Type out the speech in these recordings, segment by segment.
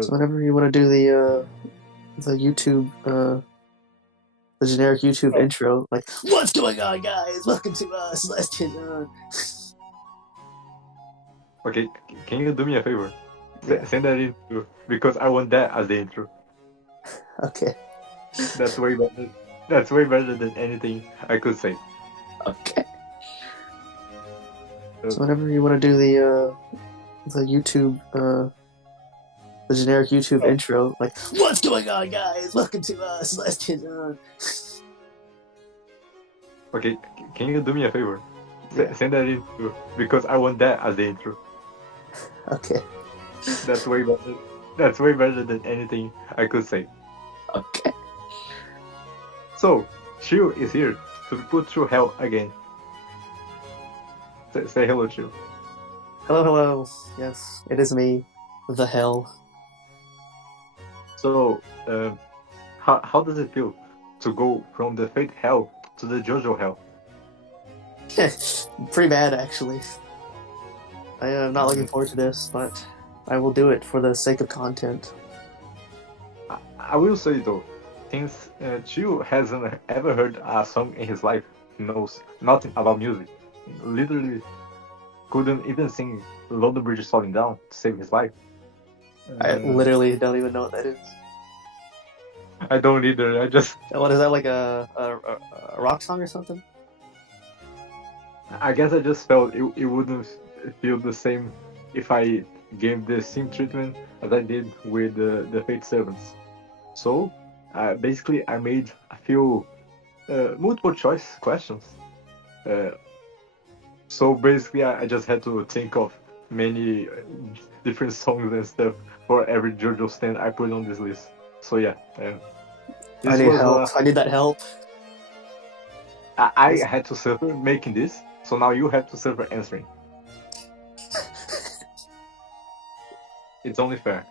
So whenever you want to do the YouTube the generic YouTube intro, like what's going on, guys? Welcome to Let's Get On. Okay, can you do me a favor? Yeah. Send that intro because I want that as the intro. Okay. That's way better. That's way better than anything I could say. Okay. So whenever you want to do the YouTube the generic YouTube intro, like what's going on, guys? Welcome to Let's Get On. Okay, can you do me a favor? Yeah. Send that intro because I want that as the intro. Okay. That's way better. That's way better than anything I could say. Okay. So, Chiyo is here to be put through hell again. Say hello, Chiyo. Hello, hello. Yes, it is me, the hell. So, how does it feel to go from the fate hell to the Jojo hell? Pretty bad, actually. I am not looking forward to this, but I will do it for the sake of content. I will say though, since Chiyo hasn't ever heard a song in his life, he knows nothing about music. Literally couldn't even sing London Bridge is Falling Down to save his life. I literally don't even know what that is. I don't either. I just. What is that, like a rock song or something? I guess I just felt it wouldn't feel the same if I gave the same treatment as I did with the Fate Servants. So, basically, I made a few multiple choice questions. So basically, I just had to think of many different songs and stuff for every Jojo stand I put on this list. So yeah, I need help. I need that help. I had to suffer making this, so now you have to suffer answering. It's only fair.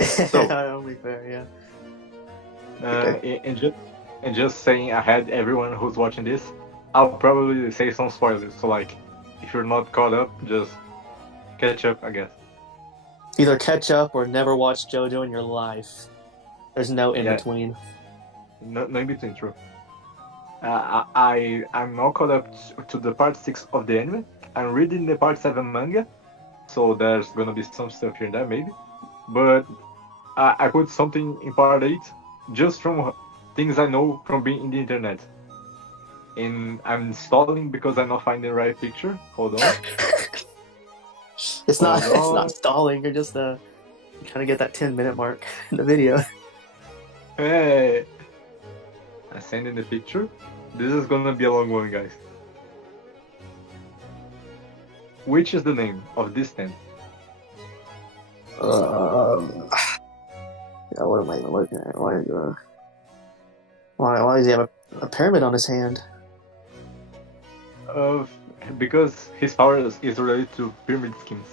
So, only fair, yeah. Okay. And just saying ahead, everyone who's watching this, I'll probably say some spoilers. So like, if you're not caught up, just catch up, I guess. Either catch up or never watch JoJo in your life. There's no in between. No in between, true. I'm now caught up to the part 6 of the anime. I'm reading the part 7 manga, so there's gonna be some stuff here and there maybe. But I put something in part 8 just from things I know from being in the internet. And I'm stalling because I'm not finding the right picture. Hold on. It's not stalling. You're just trying to get that 10-minute mark in the video. Hey, I send in the picture. This is gonna be a long one, guys. Which is the name of this tent? Yeah, what am I even looking at? Why does he have a pyramid on his hand? Because his power is related to pyramid schemes.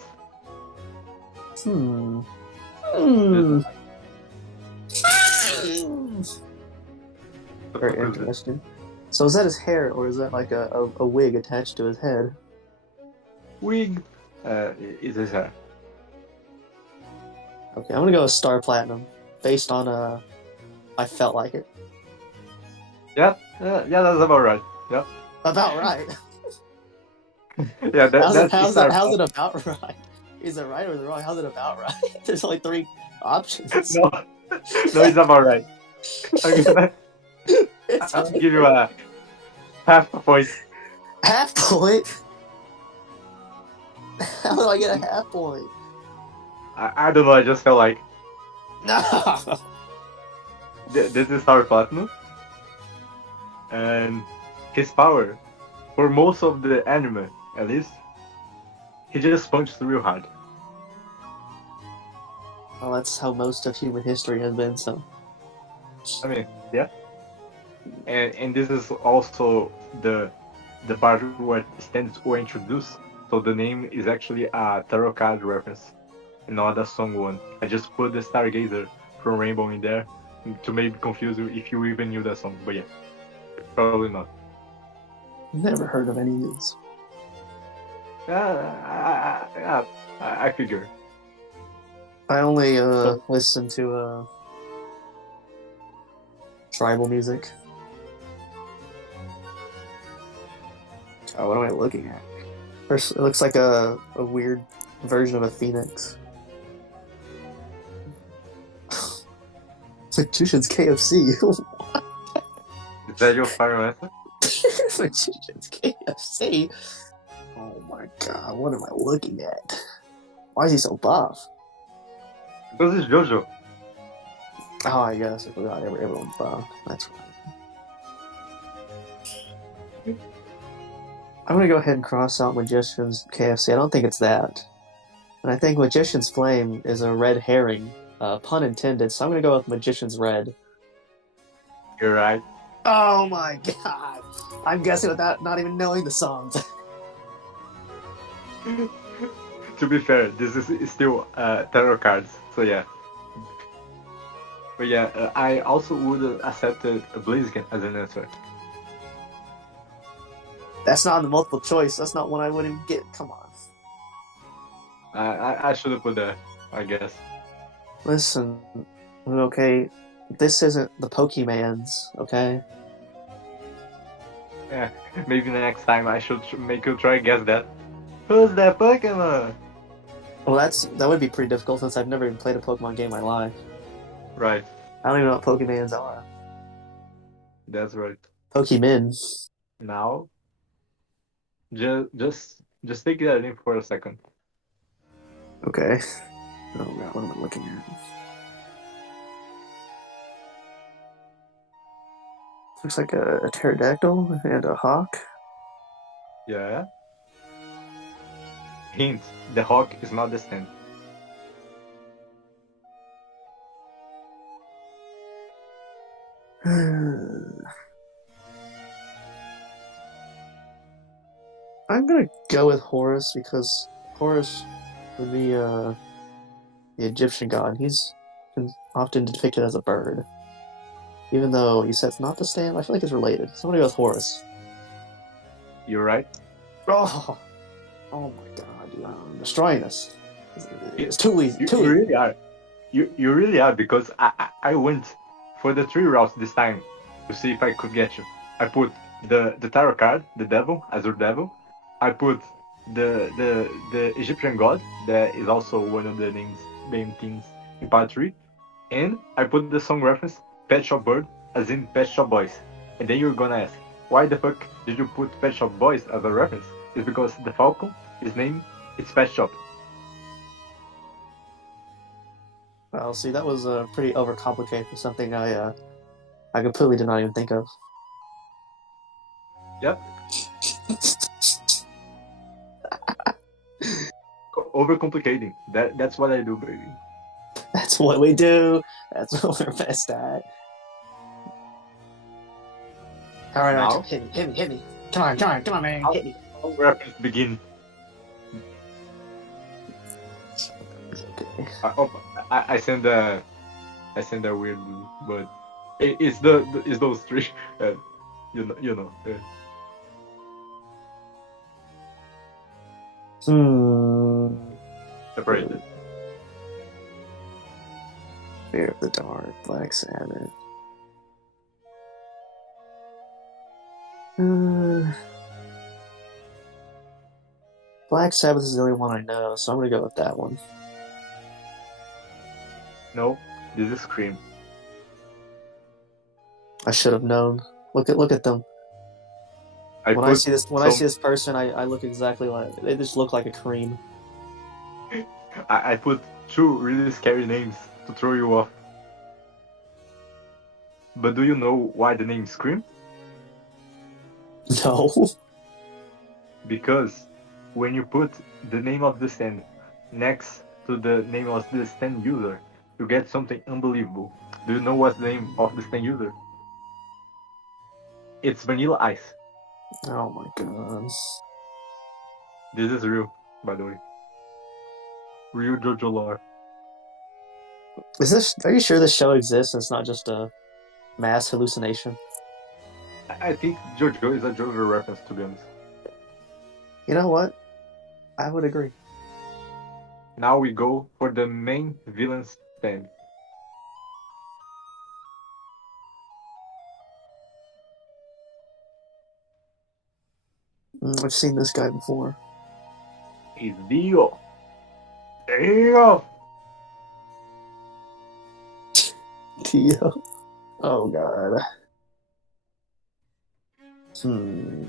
Very interesting. So is that his hair, or is that like a wig attached to his head? Wig is his hair. Okay, I'm gonna go with Star Platinum, based on I felt like it. Yeah, that's about right. Yeah. About right. Yeah, how's it about right? Is it right or is it wrong? How's it about right? There's only 3 options. No, it's about right. I'm gonna give you a half a point. Half point? How do I get a half point? I don't know. I just felt like No. This is Star Platinum, and his power, for most of the anime at least, he just punches real hard. Well, that's how most of human history has been. So. I mean, yeah. And this is also the part where stands were introduced. So the name is actually a tarot card reference, and not a song one. I just put the Stargazer from Rainbow in there to maybe confuse you if you even knew that song. But yeah, probably not. Never heard of any of these. I figure. I only So listen to tribal music. Oh, what am I looking at? First, it looks like a weird version of a phoenix. It's like Jushin's KFC. is that your final answer? Jushin's KFC. Oh my god, what am I looking at? Why is he so buff? Because it's Jojo. Oh, I guess I forgot everyone's buff. That's right. I'm gonna go ahead and cross out Magician's KFC. I don't think it's that. And I think Magician's Flame is a red herring. Pun intended, so I'm gonna go with Magician's Red. You're right. Oh my god! I'm guessing without not even knowing the songs. To be fair, this is still tarot cards. So yeah. But yeah, I also would accept Blaziken as an answer. That's not in the multiple choice. That's not one I wouldn't get. Come on. I should have put that, I guess. Listen, okay, this isn't the Pokemans, okay? Yeah, maybe next time I should make you try guess that. Who's that Pokemon? Well, that would be pretty difficult since I've never even played a Pokemon game in my life. Right, I don't even know what Pokemans are. that's right. Pokemin. Now, just take that in for a second. Okay. Oh god, what am I looking at? Looks like a pterodactyl and a hawk. Yeah. Hint: the hawk is not the stand. I'm gonna go with Horus because Horus would be the Egyptian god. He's often depicted as a bird. Even though he says not to stand, I feel like it's related. So I'm gonna go with Horus. You're right. Oh, oh my god, dude, I'm destroying this. It's too easy. You, Too you easy. really are. You really are because I went for the three routes this time to see if I could get you. I put the tarot card, the devil, Azure Devil. I put the Egyptian god that is also one of the main things in part three, and I put the song reference Pet Shop Bird as in Pet Shop Boys. And then you're gonna ask, why the fuck did you put Pet Shop Boys as a reference? It's because the Falcon, his name, it's Pet Shop. Well, see, that was pretty overcomplicated for something I completely did not even think of. Yep. Overcomplicating. That's what I do, baby. That's what we do. That's what we're best at. All right, Now, hit me. Come on, man, hit me. how reference begin? Okay. I send a weird, but it's it's those three. You know. Separated. Fear of the Dark, Black Sabbath. Black Sabbath is the only one I know, so I'm gonna go with that one. No, this is Scream. I should have known. Look at them. When I see this person, I look exactly like they just look like a cream. I put two really scary names to throw you off. But do you know why the name Scream? No. Because when you put the name of the stand next to the name of the stand user, you get something unbelievable. Do you know what's the name of the stand user? It's Vanilla Ice. Oh my god. This is real, by the way. Real Jojo lore. Are you sure this show exists? It's not just a mass hallucination. I think Jojo is a Jojo reference, to be honest. You know what? I would agree. Now we go for the main villain stand. I've seen this guy before. It's Dio. Dio. Chiyo. Oh god. Hmm.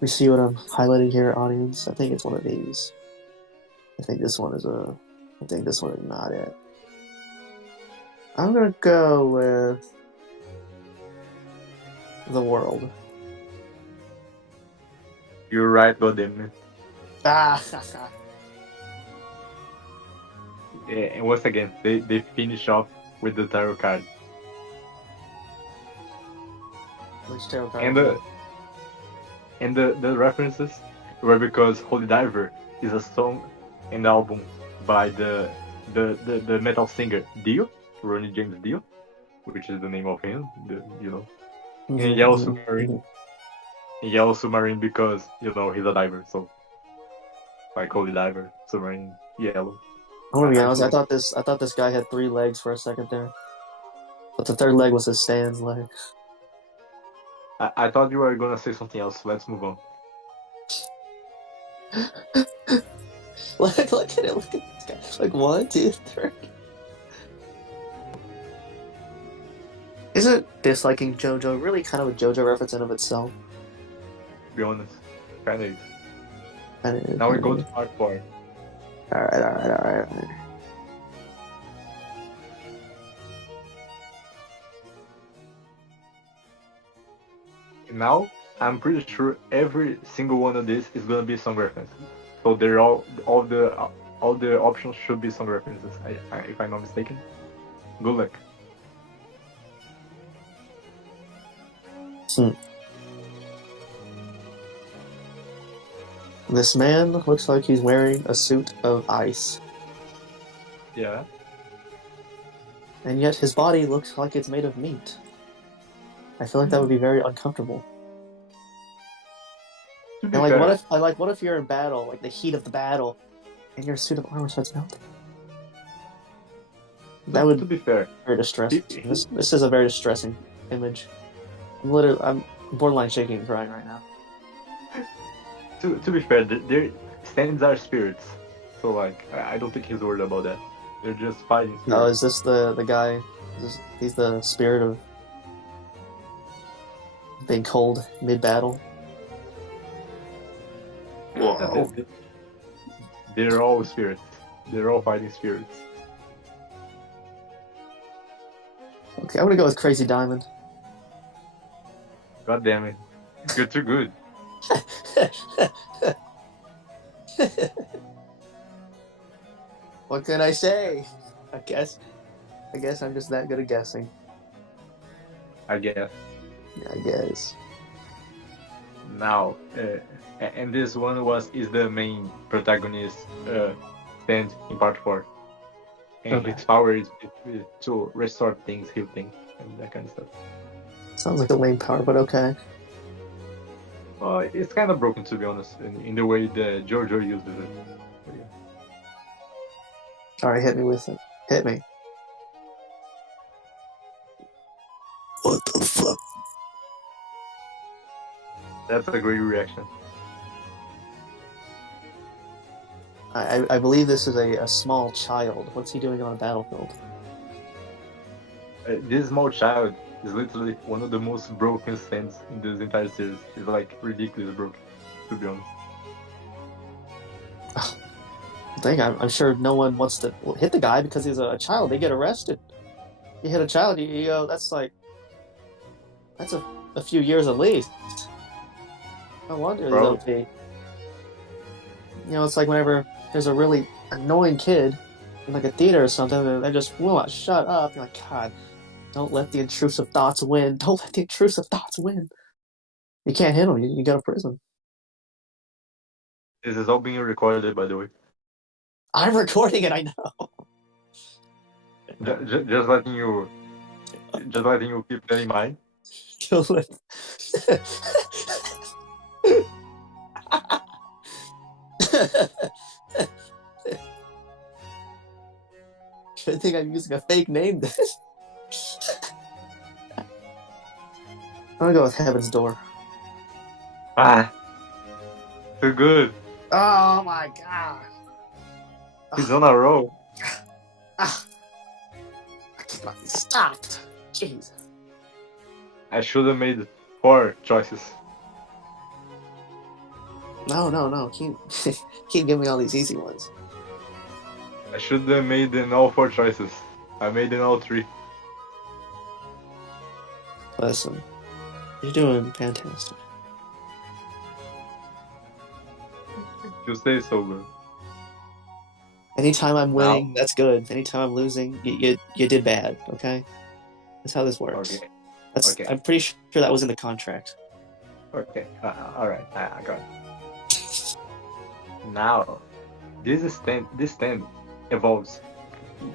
We see what I'm highlighting here, audience. I think it's one of these. I think this one is a. I think this one is not it. I'm gonna go with the world. You're right, goddammit. Ah, And once again, they finish off with the tarot card. which tarot card And is this? the references were because Holy Diver is a song and album by the metal singer Dio, Ronnie James Dio, which is the name of him, and Yellow Submarine. And Yellow Submarine because he's a diver, so like Holy Diver, Submarine, Yellow. I'm gonna be honest. I Absolutely. thought this guy had 3 legs for a second there, but the third leg was his Stan's leg. I thought you were gonna say something else. Let's move on. Look at it. Look at this guy. Like 1, 2, 3. Isn't disliking Jojo really kind of a Jojo reference in of itself? To be honest, kind of. And it, Now we and go it, to part 4. all right, all right, all right, all right. Now I'm pretty sure every single one of these is gonna be song references. So they're all the options should be song references. If I'm not mistaken. Good luck. Hmm. This man looks like he's wearing a suit of ice, Yeah. and yet his body looks like it's made of meat. I feel like that would be very uncomfortable. To be And like, fair, what if you're in battle, like the heat of the battle, and your suit of armor starts melting? That to would be fair, be very distressing. he, he, This is a very distressing image. I'm borderline shaking and crying right now. to be fair, their stands are spirits. So like, I don't think he's worried about that. They're just fighting Oh, spirits. is this the guy? He's the spirit of being cold mid battle. Yeah, Whoa. they're all spirits. They're all fighting spirits. Okay, I'm gonna go with Crazy Diamond. God damn it. Good to good. What can I say? I guess. I guess I'm just that good at guessing. I guess. I guess. Now, and this one is the main protagonist stand in part 4, and Okay. his power is to restore things, heal things, and that kind of stuff. Sounds like a lame power, but okay. It's kind of broken, to be honest, in the way that Jojo uses it. But yeah. All right, hit me with it. Hit me. What the fuck? That's a great reaction. I believe this is a small child. What's he doing on a battlefield? This small child is literally one of the most broken stands in this entire series. It's like ridiculously broken, to be honest. Dang, I'm sure no one wants to hit the guy because he's a child. They get arrested. You hit a child, you go, that's a few years at least. No wonder he's Bro, OP. It's like whenever there's a really annoying kid in like a theater or something, and they just will not shut up. You're like, God, don't let the intrusive thoughts win. Don't let the intrusive thoughts win. You can't hit them. You go to prison. this is all being recorded, by the way. I'm recording it. I know. Just letting you keep that in mind. Don't let- I think I'm using a fake name. I'm gonna go with Heaven's Door. Ah, too good. Oh my god. He's Ah, on a roll. ah, I cannot be stopped. Jeez. I should have made 4 choices. No. Keep giving me all these easy ones. I should have made in all 4 choices. I made in all 3. Listen, you're doing fantastic. You say so, bro. Anytime I'm Now, winning, that's good. Anytime I'm losing, you did bad. Okay, that's how this works. okay, That's okay, I'm pretty sure that was in the contract. okay. All right, I got it. Now, this stand evolves.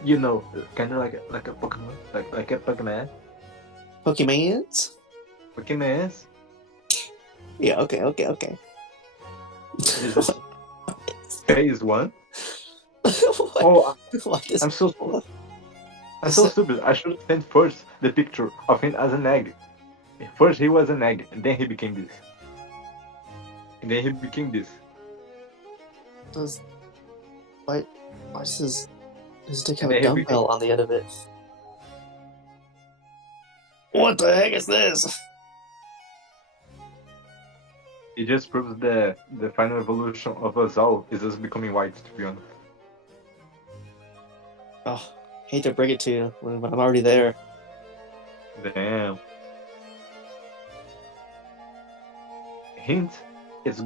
You know, kind of like a Pokemon, like a Pokemon. Pokemans? Pokemon. Yeah. Okay. This is phase 1. what? Oh, What is? I'm so What? I'm so stupid. I should send first the picture of him as an egg. First he was an egg, and then he became this. And then he became this. Does why? Why does his dick have And a then he became. dumbbell on the end of it? What the heck is this? It just proves the final evolution of us all is us becoming white, to be honest. Oh, hate to break it to you when I'm already there. Damn. Hint, it's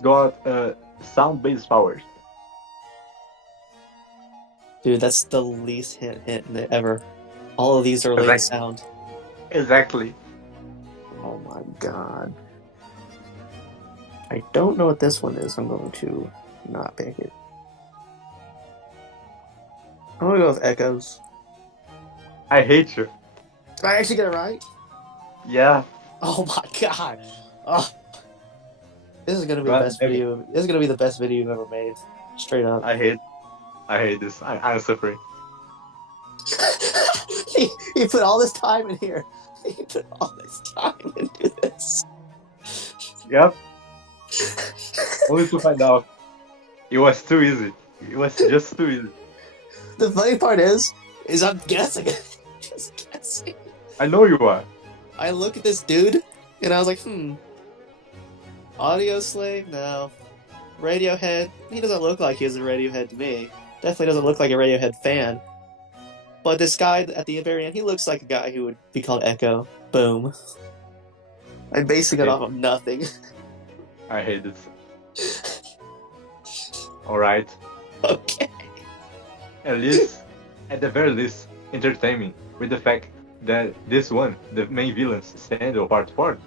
got sound-based powers. Dude, that's the least hint ever. All of these are related to sound. Exactly. Oh my god. I don't know what this one is. I'm going to not pick it. I'm gonna go with Echoes. I hate you. Did I actually get it right? Yeah. Oh my god. Oh, this is gonna be the God best damn it. video. This is gonna be the best video you've ever made. Straight up. I hate this. I'm suffering. he put all this time in here. He put all this time into this. Yep. Only to find out it was too easy. It was just too easy. The funny part is I'm guessing. Just guessing. I know you are. I look at this dude and I was like, Audio Slave? No. Radiohead? He doesn't look like he's a Radiohead to me. Definitely doesn't look like a Radiohead fan. But this guy at the very end, he looks like a guy who would be called Echo. Boom. I'm basing it off of nothing. I hate this. Alright. Okay. At the very least, entertain me with the fact that this one, the main villains, Stand Part 4,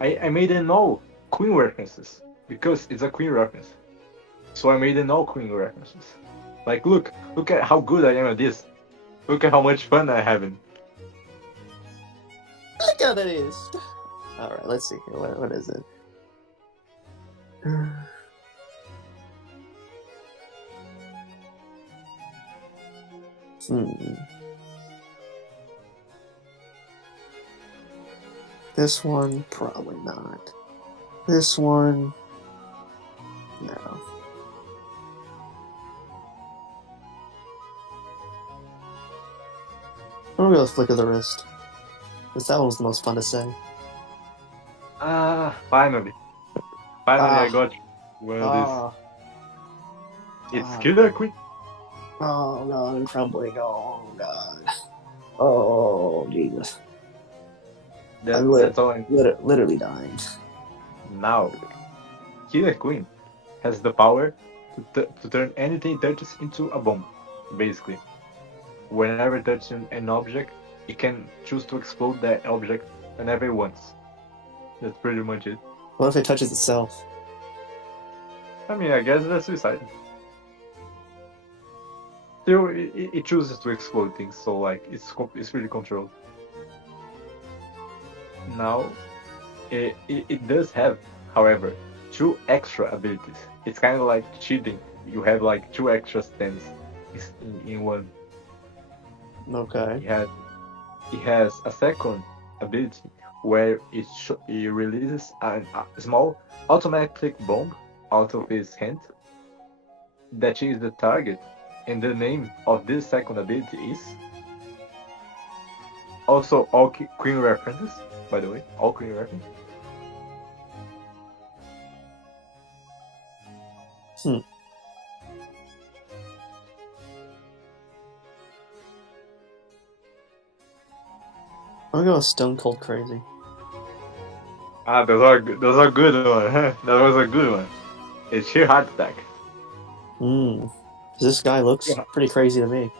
I made in all Queen references because it's a Queen reference. So I made in all Queen references. Like, look at how good I am at this. Look at how much fun I'm having. Look how that is. Alright, let's see here. What is it? This one, probably not. This one, no. I'm gonna go with Flick of the Wrist. Because that one was the most fun to say. Finally. I got one of these. It's Killer Queen. Oh god, I'm crumbling. Oh god. Oh Jesus. That's all I need. Literally dying. Now, Killer Queen has the power to turn anything it touches into a bomb, basically. Whenever it touches an object, it can choose to explode that object whenever it wants. That's pretty much it. What if it touches itself? I mean, I guess that's suicide. Still, it chooses to explode things, so like it's really controlled. Now, it does have, however, 2 extra abilities it's kind of like cheating. You have like two extra stands in one. Okay. He has he has a second ability where it releases a small automatic bomb out of his hand that is the target. And the name of this second ability is also all Queen references. By the way, all Queen references. Hmm. I'm gonna go with Stone Cold Crazy. Ah, those are good one. Huh? That was a good one. It's sheer heart attack. Hmm. This guy looks Yeah, pretty crazy to me.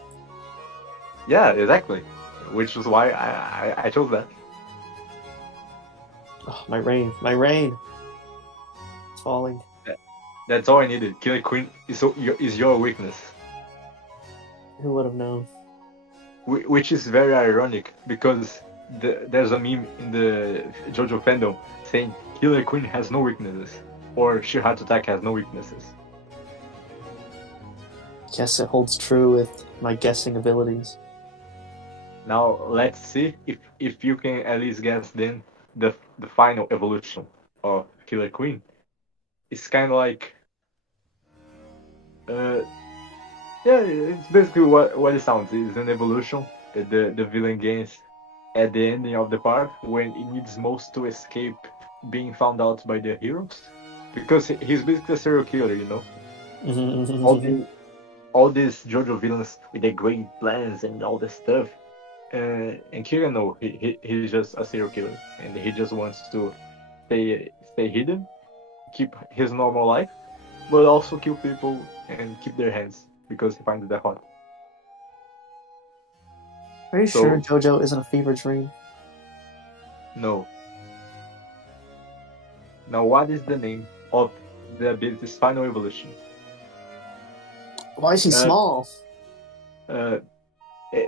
yeah, exactly. Which is why I chose that. Oh, my rain. My rain. It's falling. That- That's all I needed. Killer Queen is your weakness, Who would have known? which is very ironic because there's a meme in the Jojo fandom saying Killer Queen has no weaknesses or sheer heart attack has no weaknesses. Guess it holds true with my guessing abilities. Now let's see if you can at least guess then the final evolution of Killer Queen. It's kind of like uh, yeah, it's basically what it sounds. It's an evolution that the villain gains at the ending of the part when he needs most to escape being found out by the heroes. Because he's basically a serial killer, you know. All the all these Jojo villains with their great plans and all this stuff. And Kira, no, he's just a serial killer, and he just wants to stay hidden, keep his normal life, but also kill people and keep their hands because he finds that hot. Are you sure So Jojo isn't a fever dream? no. Now, what is the name of the ability's final evolution? Why is he Uh, small? uh,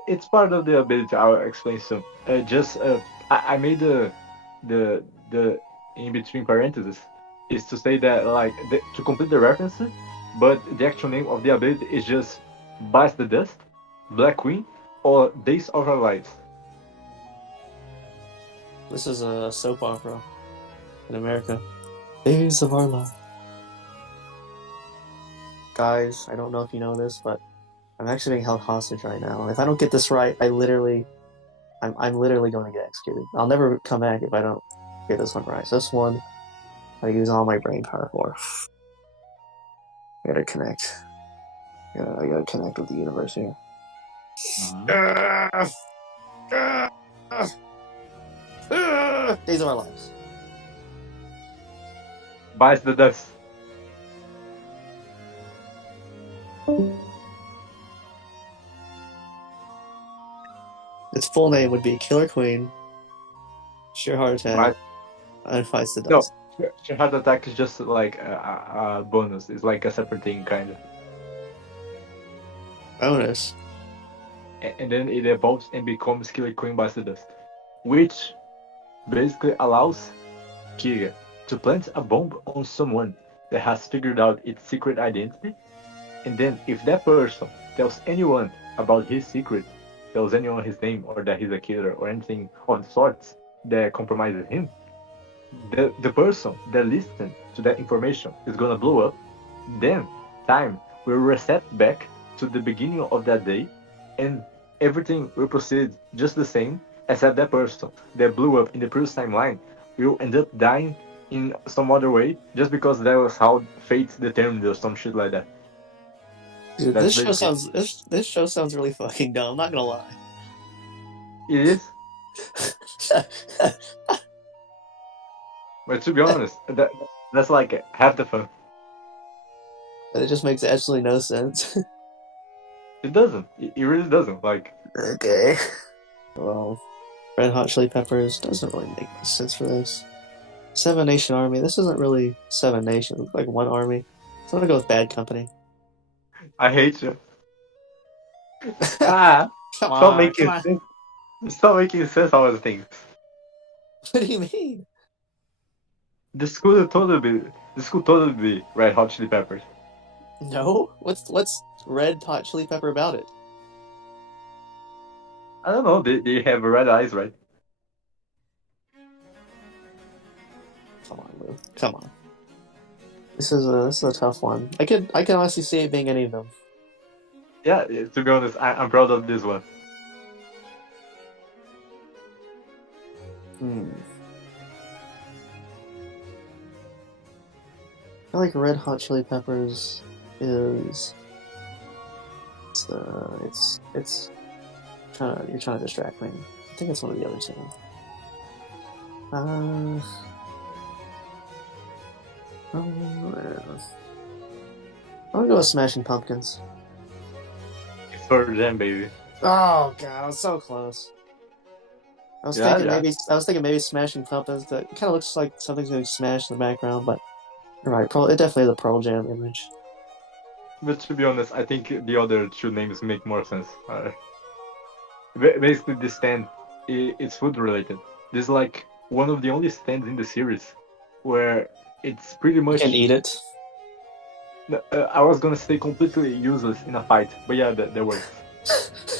it's part of the ability. I'll explain soon. Just I made the in between parentheses is to say that like to complete the reference, but the actual name of the ability is just Bites the Dust, Black Queen, or Days of Our Lives. This is a soap opera in America. Days of Our Life. Guys, I don't know if you know this, but I'm actually being held hostage right now. If I don't get this right, I'm literally going to get executed. I'll never come back if I don't get this one right. So this one, I use all my brain power for. I gotta connect. I gotta connect with the universe here. Mhm. Days of Our Lives. Bites the Dust. Its full name would be Killer Queen, Sheer Heart Attack, Bites, and Fights the no, Dust. Heart Attack is just like a bonus. It's like a separate thing, kind of. Bonus. And then it evolves and becomes Killer Queen Bites the Dust, which basically allows Kira to plant a bomb on someone that has figured out its secret identity, and then if that person tells anyone about his secret, tells anyone his name or that he's a killer or anything of the sorts that compromises him, the person that listened to that information is gonna blow up. Then time will reset back to the beginning of that day, and everything will proceed just the same, except that person that blew up in the previous timeline will end up dying in some other way just because that was how fate determined or some shit like that. Dude, That's this show basically sounds this show sounds really fucking dumb. I'm not gonna lie. it is. But to be honest, that's like half the fun. But it just makes absolutely no sense. It doesn't. It really doesn't. Like Okay. Well, Red Hot Chili Peppers doesn't really make much sense for this. Seven Nation Army. This isn't really Seven Nations. It's like one army. So I'm gonna go with Bad Company. I hate you. Ah, Come stop on, come making on. sense. Stop making sense out of things. What do you mean? The school totally. This could totally be Red Hot Chili Peppers. No, what's red hot chili pepper about it? I don't know. They have red eyes, right? Come on, Lou. Come on. This is a tough one. I can honestly see it being any of them. Yeah. To be honest, I'm proud of this one. Hmm. I feel like red hot chili peppers is it's you're trying to distract me. I think it's one of the other two. Uh, I'm gonna go with Smashing Pumpkins. It's for them, baby. Oh god, I was so close. Yeah, yeah. I was thinking maybe Smashing Pumpkins. That kind of looks like something's getting smashed in the background, but you're right. It definitely is a Pearl Jam image. But to be honest, I think the other two names make more sense. Basically, this stand, it's food related. This is like one of the only stands in the series where it's pretty You can much. eat it. I was gonna say completely useless in a fight, but yeah, that works.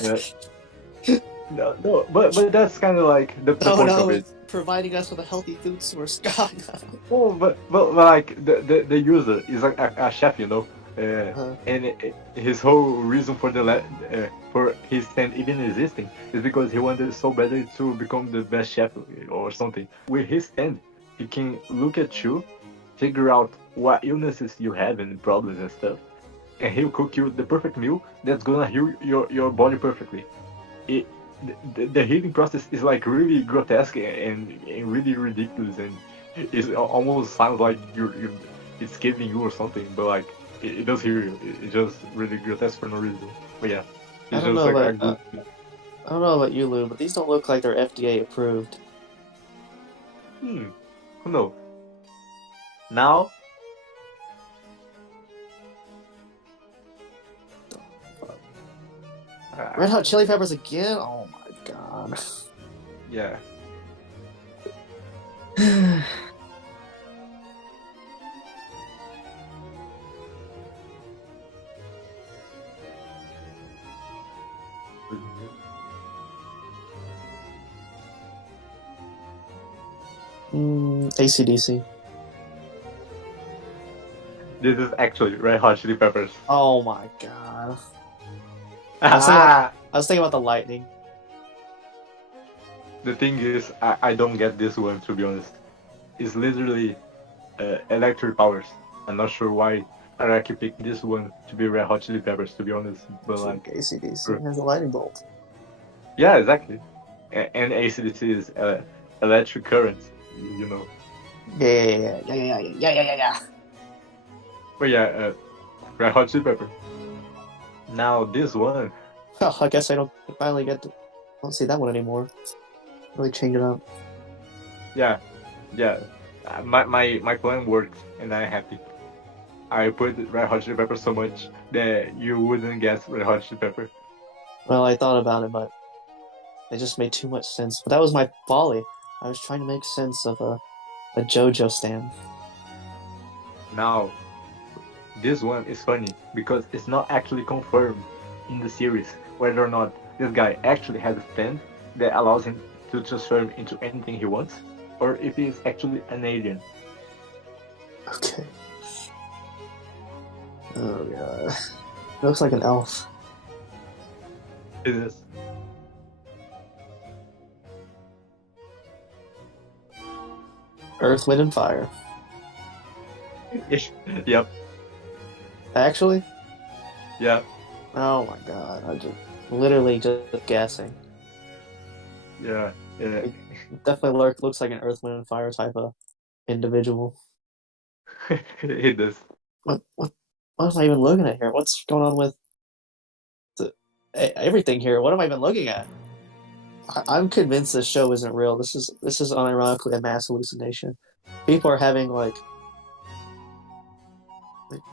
Yeah. No, no, but that's kind of like the Oh point no, of it. it's providing us with a healthy food source. God, Oh, but like the user is like a chef, you know, no. and his whole reason for for his stand even existing is because he wanted so badly to become the best chef or something. With his stand, he can look at you, figure out what illnesses you have and problems and stuff, and he'll cook you the perfect meal that's gonna heal your body perfectly. It, the healing process is like really grotesque and really ridiculous, and almost sounds like you it's killing you or something, but like it does heal you. It's just really grotesque for no reason. But yeah, I it's don't just know like a about good. I don't know about you, Lou, but these don't look like they're FDA approved. Hmm, who knows? Now, Red Hot uh, Chili Peppers again? Oh my god. yeah, ACDC. this is actually Red Hot Chili Peppers. Oh my god. I was thinking about Ah, I was thinking about the lightning. the thing is, I don't get this one to be honest. It's literally electric powers. I'm not sure why Araki picked this one to be Red Hot Chili Peppers, to be honest. But like, ACDC sure. has a lightning bolt. Yeah, exactly. And AC/DC is electric currents, you know. Yeah. But yeah, Red Hot Chili Pepper. Now this one, Oh, I guess I don't finally get to don't see that one anymore. Really change it up. yeah, yeah. My plan worked, and I'm happy. I put Red Hot Chili Pepper so much that you wouldn't guess Red Hot Chili Pepper. Well, I thought about it, but it just made too much sense. But that was my folly. I was trying to make sense of a Jojo stand. Now this one is funny because it's not actually confirmed in the series whether or not this guy actually has a stand that allows him to transform into anything he wants, or if he's actually an alien. Okay. Oh god. It looks like an elf. It is. Earth, Wind, and Fire. Yep. Actually? Yeah. Oh my god. I just literally just guessing. Yeah. Yeah. It definitely looks like an Earth, Wind, and Fire type of individual. It does. What what am I even looking at here? What's going on with everything here? What am I even looking at? I'm convinced this show isn't real. This is unironically a mass hallucination. People are having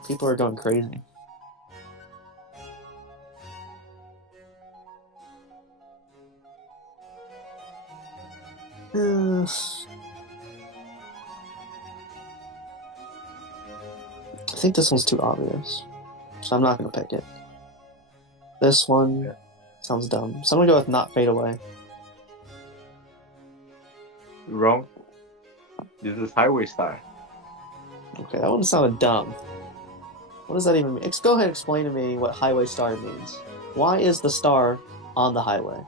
people are going crazy. think this one's too obvious, so I'm not gonna pick it. This one Yeah. sounds dumb, so I'm gonna go with Not Fade Away. Wrong. This is Highway Star. Okay, that one sounded dumb. What does that even mean? Go ahead and explain to me what highway star means. Why is the star on the highway?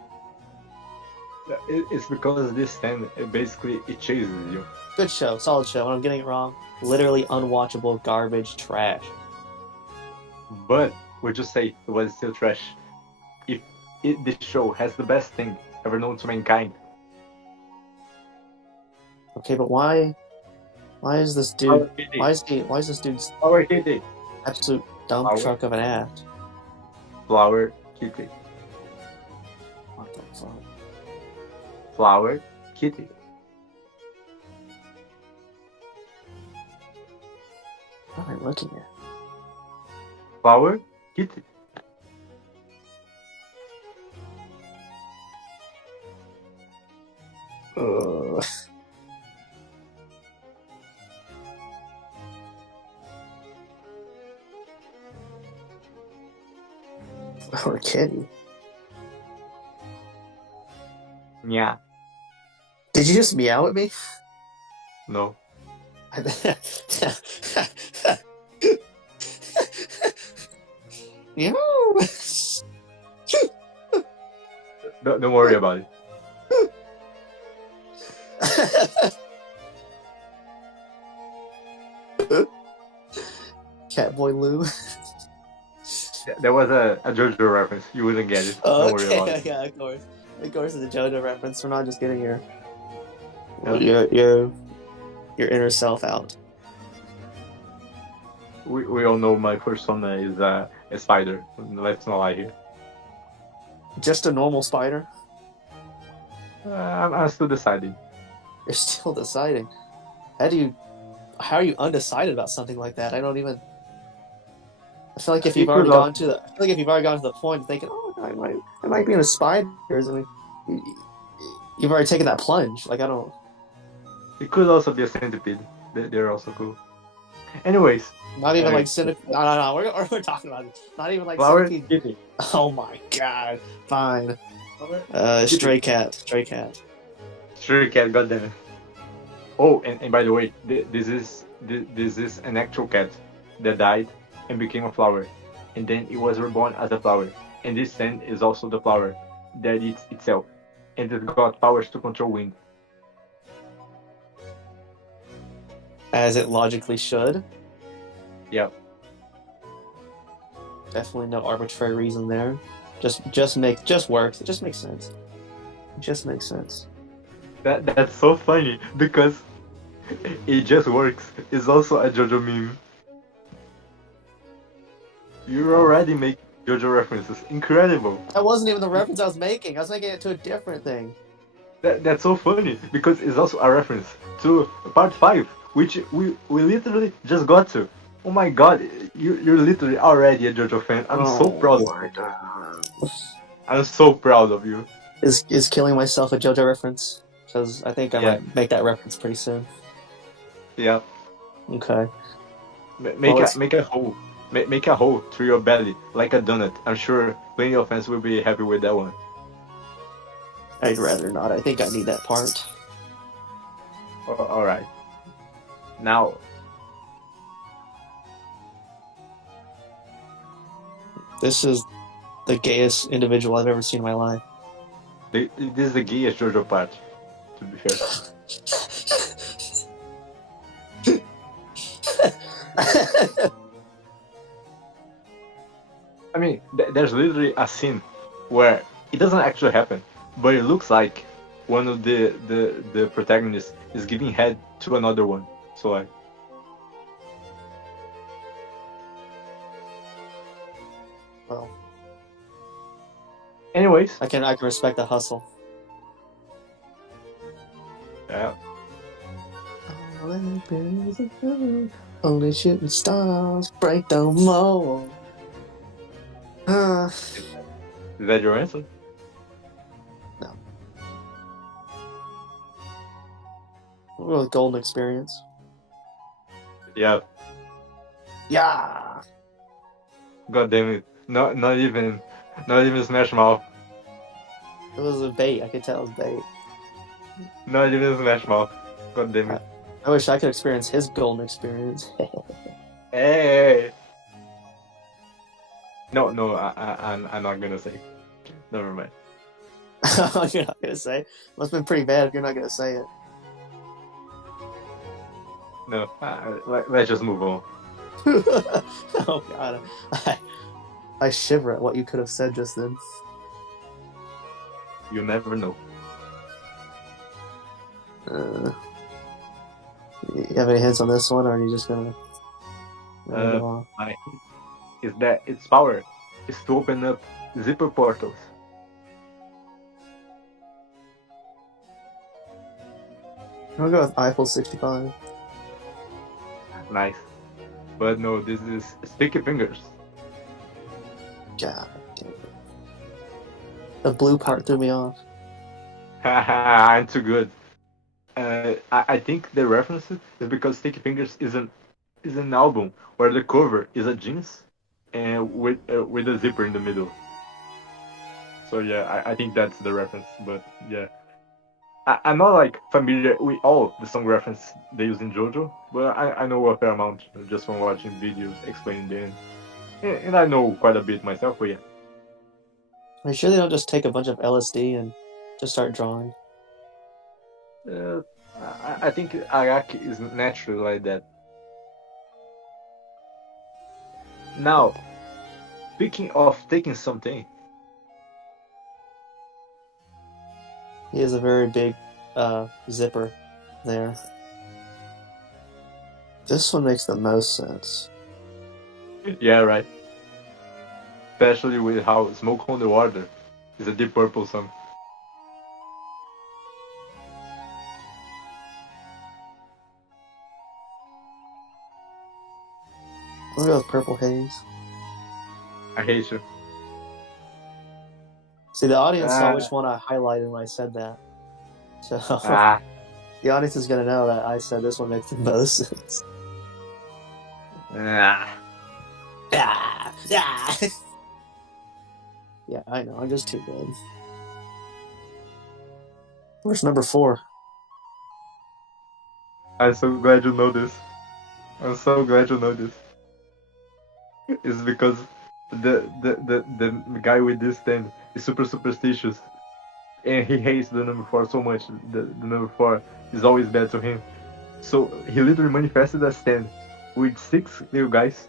It's because this stand basically it chases you. Good show, solid show. When I'm getting it wrong, literally unwatchable garbage trash. But we'll just say it was still trash. If this show has the best thing ever known to mankind. Okay, but why? Why is this dude? Flower Kitty. Why is this dude's Flower Kitty. absolute dump Flower. truck of an ass? Flower Kitty. What the fuck? Flower Kitty. What am I looking at? Flower Kitty. Ugh. Or kitty. Yeah. Did you just meow at me? No. Meow. Don't worry about it. Catboy Lou. There was a Jojo reference. You wouldn't get it. Don't worry about Okay, it. yeah, of course. Of course, it's a Jojo reference. We're not just getting No. your inner self out. We all know my persona is a spider. Let's not lie here. Just a normal spider. I'm still deciding. You're still deciding. How are you undecided about something like that? I don't even. I feel like if you've already gone to the point of thinking, oh, I might be in a spider. I mean, you've already taken that plunge. Like I don't. It could also be a centipede. They're also cool. Anyways, Not even Hey. like centipede. No. We're talking about it. Not even like Flower centipede. Kitty. Oh my god. Fine. Flower Stray cat. Stray cat. Sure, cat. Goddamn it. Oh, and by the way, this is an actual cat that died and became a flower, and then it was reborn as a flower. And this sand is also the flower that eats itself, and it got powers to control wind. As it logically should. Yeah, Definitely no arbitrary reason there. Just works. It just makes sense. It just makes sense. that's so funny because it just works. It's also a JoJo meme. You already make JoJo references. Incredible. That wasn't even the reference I was making. I was making it to a different thing. That's so funny because it's also a reference to part 5, which we literally just got to. Oh my god, you're literally already a JoJo fan. I'm so proud of you. I'm so proud of you. Is killing myself a JoJo reference? Because I think I Yeah. might make that reference pretty soon. Yeah, Okay. make a hole. Make a hole through your belly like a donut. I'm sure plenty of fans will be happy with that one. I'd rather not. I think I need that part. All right. Now, This is the gayest individual I've ever seen in my life. this is the gayest JoJo part. To be fair. I mean, there's literally a scene where it doesn't actually happen, but it looks like one of the protagonists is giving head to another one. So like, Well, anyways, I can respect the hustle. yeah, Only shooting stars break the mold. is that your answer? We'll go with Golden Experience. Yeah, Yeah, God damn it! Not even Smash Mouth. it was a bait. I could tell it was bait. Not even Smash Mouth. God damn I, it! I wish I could experience his golden experience. Hey! No, no, I'm not gonna say. Never mind. You're not gonna say. Must have been pretty bad if you're not gonna say it. No, let's just move on. Oh god, I, I shiver at what you could have said just then. You never know. Uh, you have any hints on this one, or are you just gonna Uh, go on? my hint is that its power is to open up zipper portals. I'll go with Eiffel 65. Nice. But no, this is Sticky Fingers. God damn it. The blue part threw me off. Haha, I'm too good. I think the reference is because Sticky Fingers is an album where the cover is a jeans and with a zipper in the middle. So yeah, I think that's the reference. But yeah, I'm not like familiar with all the song reference they use in JoJo, but I know a fair amount just from watching videos explaining them, and I know quite a bit myself. But yeah, Are you sure they don't just take a bunch of LSD and just start drawing? uh, I think Araki is naturally like that. Now, speaking of taking something, He has a very big zipper there. This one makes the most sense. yeah, right. Especially with how Smoke on the Water is a Deep Purple song. I'll go with Purple Haze. I hate you. See, the audience saw Ah, which one I highlighted when I said that. So ah, the audience is going to know that I said this one makes the most sense. ah. Yeah, yeah. Yeah, I know. I'm just too good. Where's number 4? I'm so glad you know this. I'm so glad you know this. It's because the guy with this stand is super superstitious, and he hates the number four so much. The number four is always bad to him. So he literally manifested a stand with six little guys,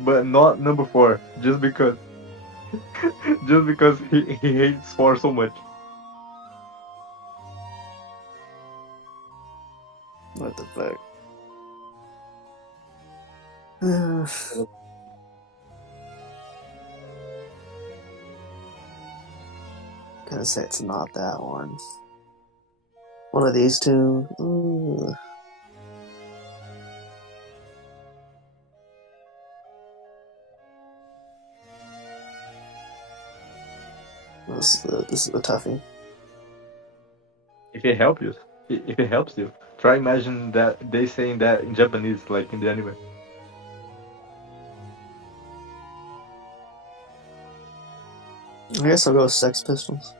but not number four, just because he hates four so much. What the fuck? Gonna say it's not that one. One of these two. Ooh. This is a toughie. If it helps you, if it helps you, try imagine that they saying that in Japanese, like in the anime. I guess I'll go with Sex Pistols.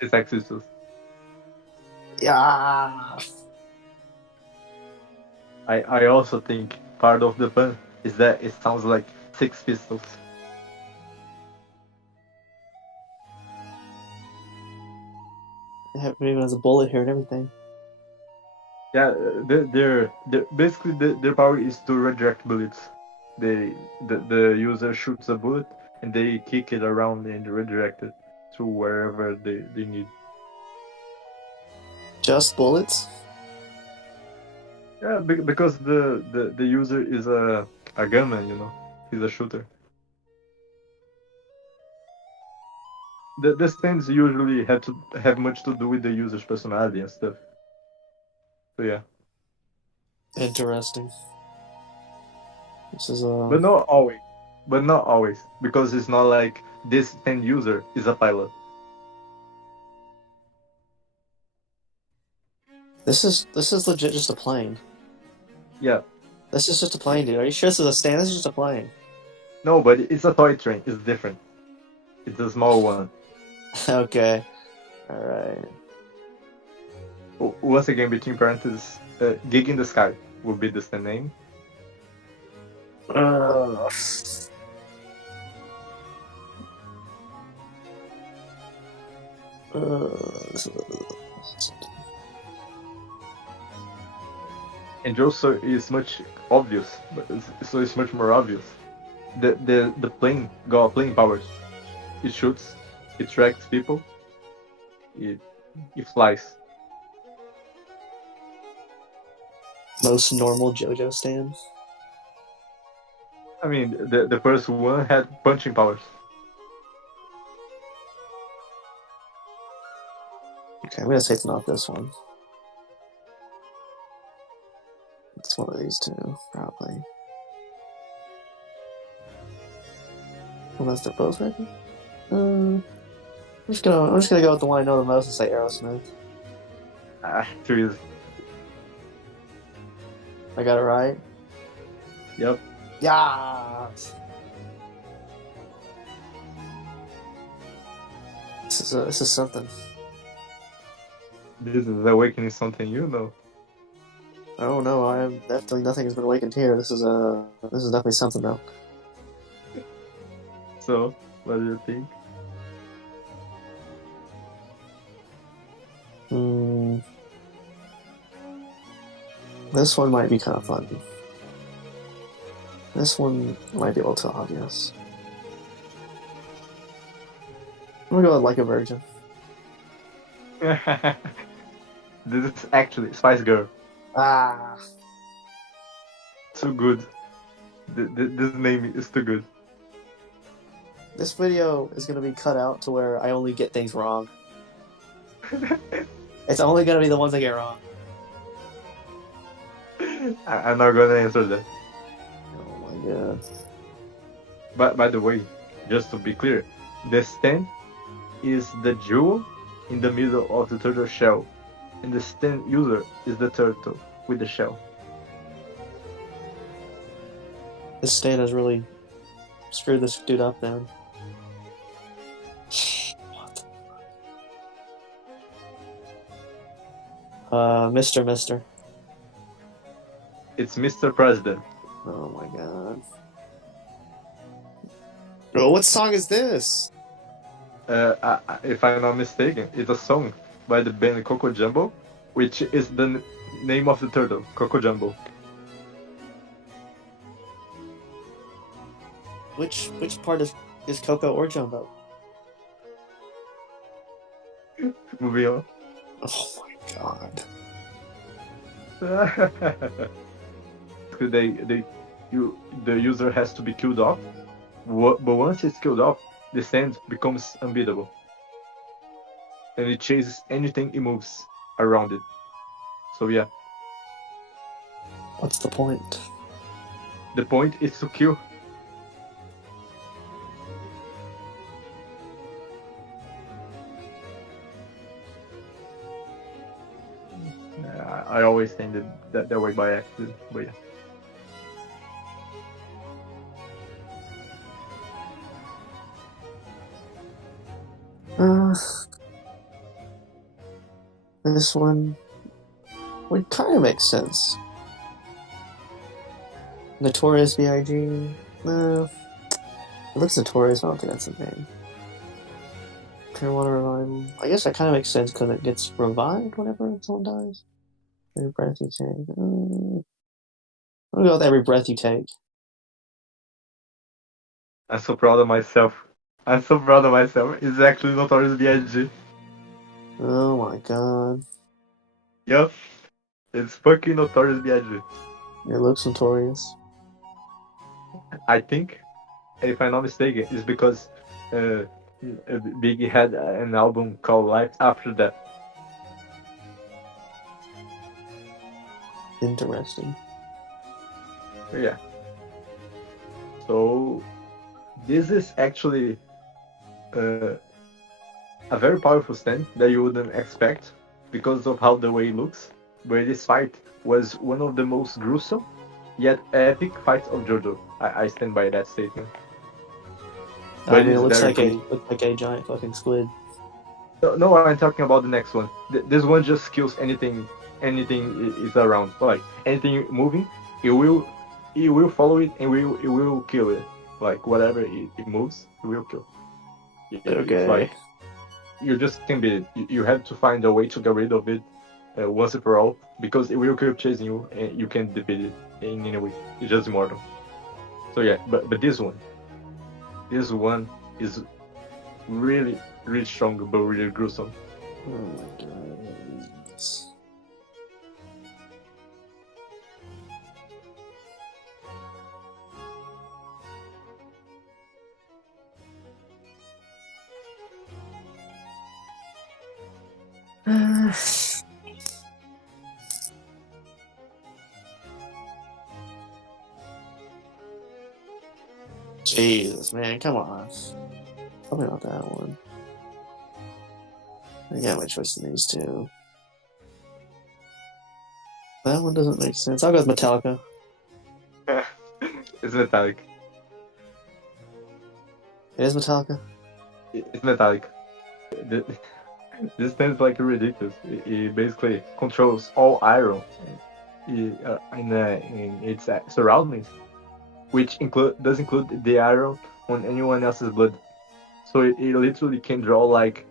It's sexist. Yeah. I also think part of the fun is that it sounds like Six Pistols. It even has a bullet here and everything. Yeah, they're basically their power is to redirect bullets. The user shoots a bullet and they kick it around and redirect it to wherever they need. Just bullets? Yeah, because the user is a gunman, you know, he's a shooter. The stands usually have to have much to do with the user's personality and stuff. So yeah, Interesting. This is but not always. But not always, because it's not like this end user is a pilot. this is legit just a plane. Yeah, This is just a plane, dude. Are you sure this is a stand? This is just a plane. No, but it's a toy train. It's different. It's a small one. Okay. All right. Once again, between parentheses, Gig in the Sky would be the name. Uh, And Jojo is much obvious, but it's much more obvious. The plane got plane powers. It shoots, it tracks people, it it flies. most normal JoJo stand. I mean, the first one had punching powers. Okay, I'm gonna say it's not this one. It's one of these two, probably. Unless they're both ready. I'm just gonna go with the one I know the most and say Aerosmith. Too easy. I got it right. Yep. Yeah. This is something. This is awakening something you know. Oh no, I am definitely nothing has been awakened here. This is definitely something though. So, what do you think? This one might be kind of fun. This one might be a little too obvious. I'm gonna go with Like a Virgin. This is actually Spice Girl. Ah. Too good. This name is too good. This video is gonna be cut out to where I only get things wrong. It's only gonna be the ones I get wrong. I'm not gonna answer that. Oh my god. But by the way, just to be clear, the stand is the jewel in the middle of the turtle shell, and the stand user is the turtle with the shell. This stand has really screwed this dude up, man. What? Mister. It's Mr. President. Oh my god. Oh, what song is this? If I'm not mistaken, it's a song by the band Coco Jumbo, which is the name of the turtle, Coco Jumbo. Which part is Coco or Jumbo? Moving on. Oh my god. The user has to be killed off, but once it's killed off, the stand becomes unbeatable, and it chases anything it moves around it. So yeah, What's the point? the point is to kill. I always think that way by accident, but yeah. This one would kind of make sense. Notorious B.I.G. No. It looks notorious, but I don't think that's the name. Clearwater Revival. I guess that kind of makes sense because it gets revived whenever someone dies. Every breath you take. I'm gonna go with every breath you take. I'm so proud of myself. I'm so proud of myself. It's actually Notorious B.I.G. Oh my god. Yup. It's fucking Notorious B.I.G. It looks notorious. I think, if I'm not mistaken, it's because Biggie had an album called Life After Death. Interesting. Yeah. So this is actually a very powerful stand that you wouldn't expect because of how the way it looks. But this fight was one of the most gruesome yet epic fights of Jojo. I stand by that statement. I But mean, it it's very good. looks like a giant fucking squid. No, no, I'm talking about the next one. This one just kills is around. Like anything moving, it will follow it and it will kill it. Like whatever it moves, it will kill. It's Okay. like you just can beat it. You have to find a way to get rid of it once and for all because it will keep chasing you and you can defeat it in any way. It's just immortal. So yeah, but this one is really really strong but really gruesome. Oh my god. Jesus, man, come on. Probably not that one. I got my choice in these two. That one doesn't make sense. I'll go with Metallica. It's metallic. It is Metallica? It's metallic. Th- This thing is like ridiculous. It basically controls all iron in its surroundings, which include the iron on anyone else's blood. So it literally can draw like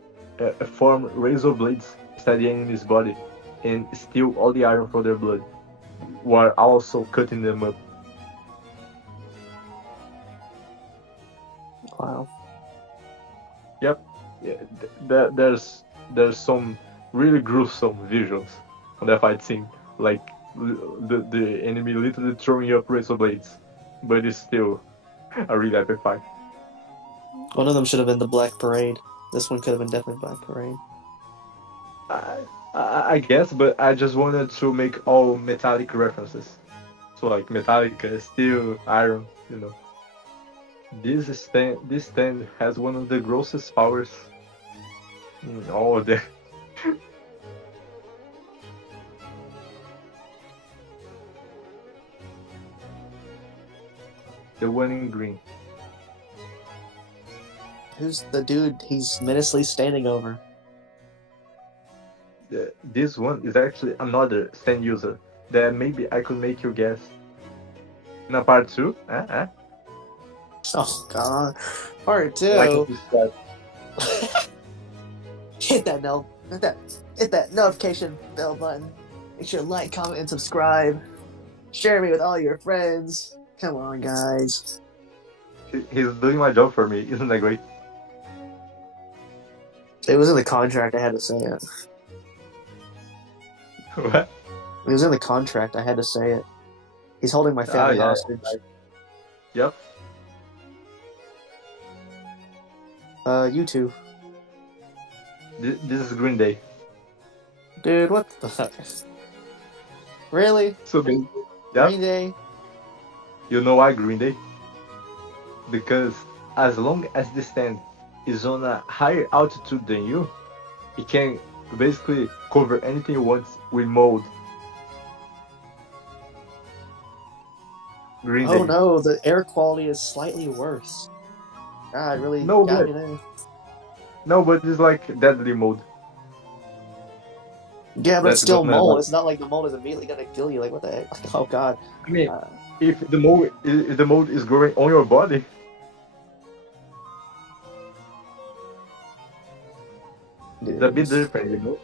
form razor blades inside the enemy's body and steal all the iron from their blood, while also cutting them up. Wow. Yep. Yeah, there's some really gruesome visuals on that fight scene, like the enemy literally throwing up razor blades, but it's still a really epic fight. One of them should have been the Black Parade. This one could have been definitely Black Parade. I, I guess, but I just wanted to make all metallic references, so like metallic, steel, iron. This stand has one of the grossest powers in all of them. The one in green. Who's the dude he's menacingly standing over? This one is actually another stand user that maybe I could make you guess. In a part two, Oh god. Part like and two. subscribe. Hit that notification bell button. Make sure to like, comment, and subscribe. Share me with all your friends. Come on, guys. He's doing my job for me. Isn't that great? It was in the contract. I had to say it. What? It was in the contract. I had to say it. He's holding my Oh family yeah. hostage. Yep. You too. This is Green Day. Dude, what the fuck? Really? So basically, yep. Green Day? You know why Green Day? Because as long as the stand is on a higher altitude than you, it can basically cover anything it wants with mold. Green Oh Day. no, the air quality is slightly worse. God, really No, got but me there. no, but it's like deadly mold. Yeah, but it's That's still gonna mold. like. It's not like the mold is immediately gonna kill you. Like, what the heck? Oh god. I mean, Uh, if the mold is growing on your body, it's a bit dude. different.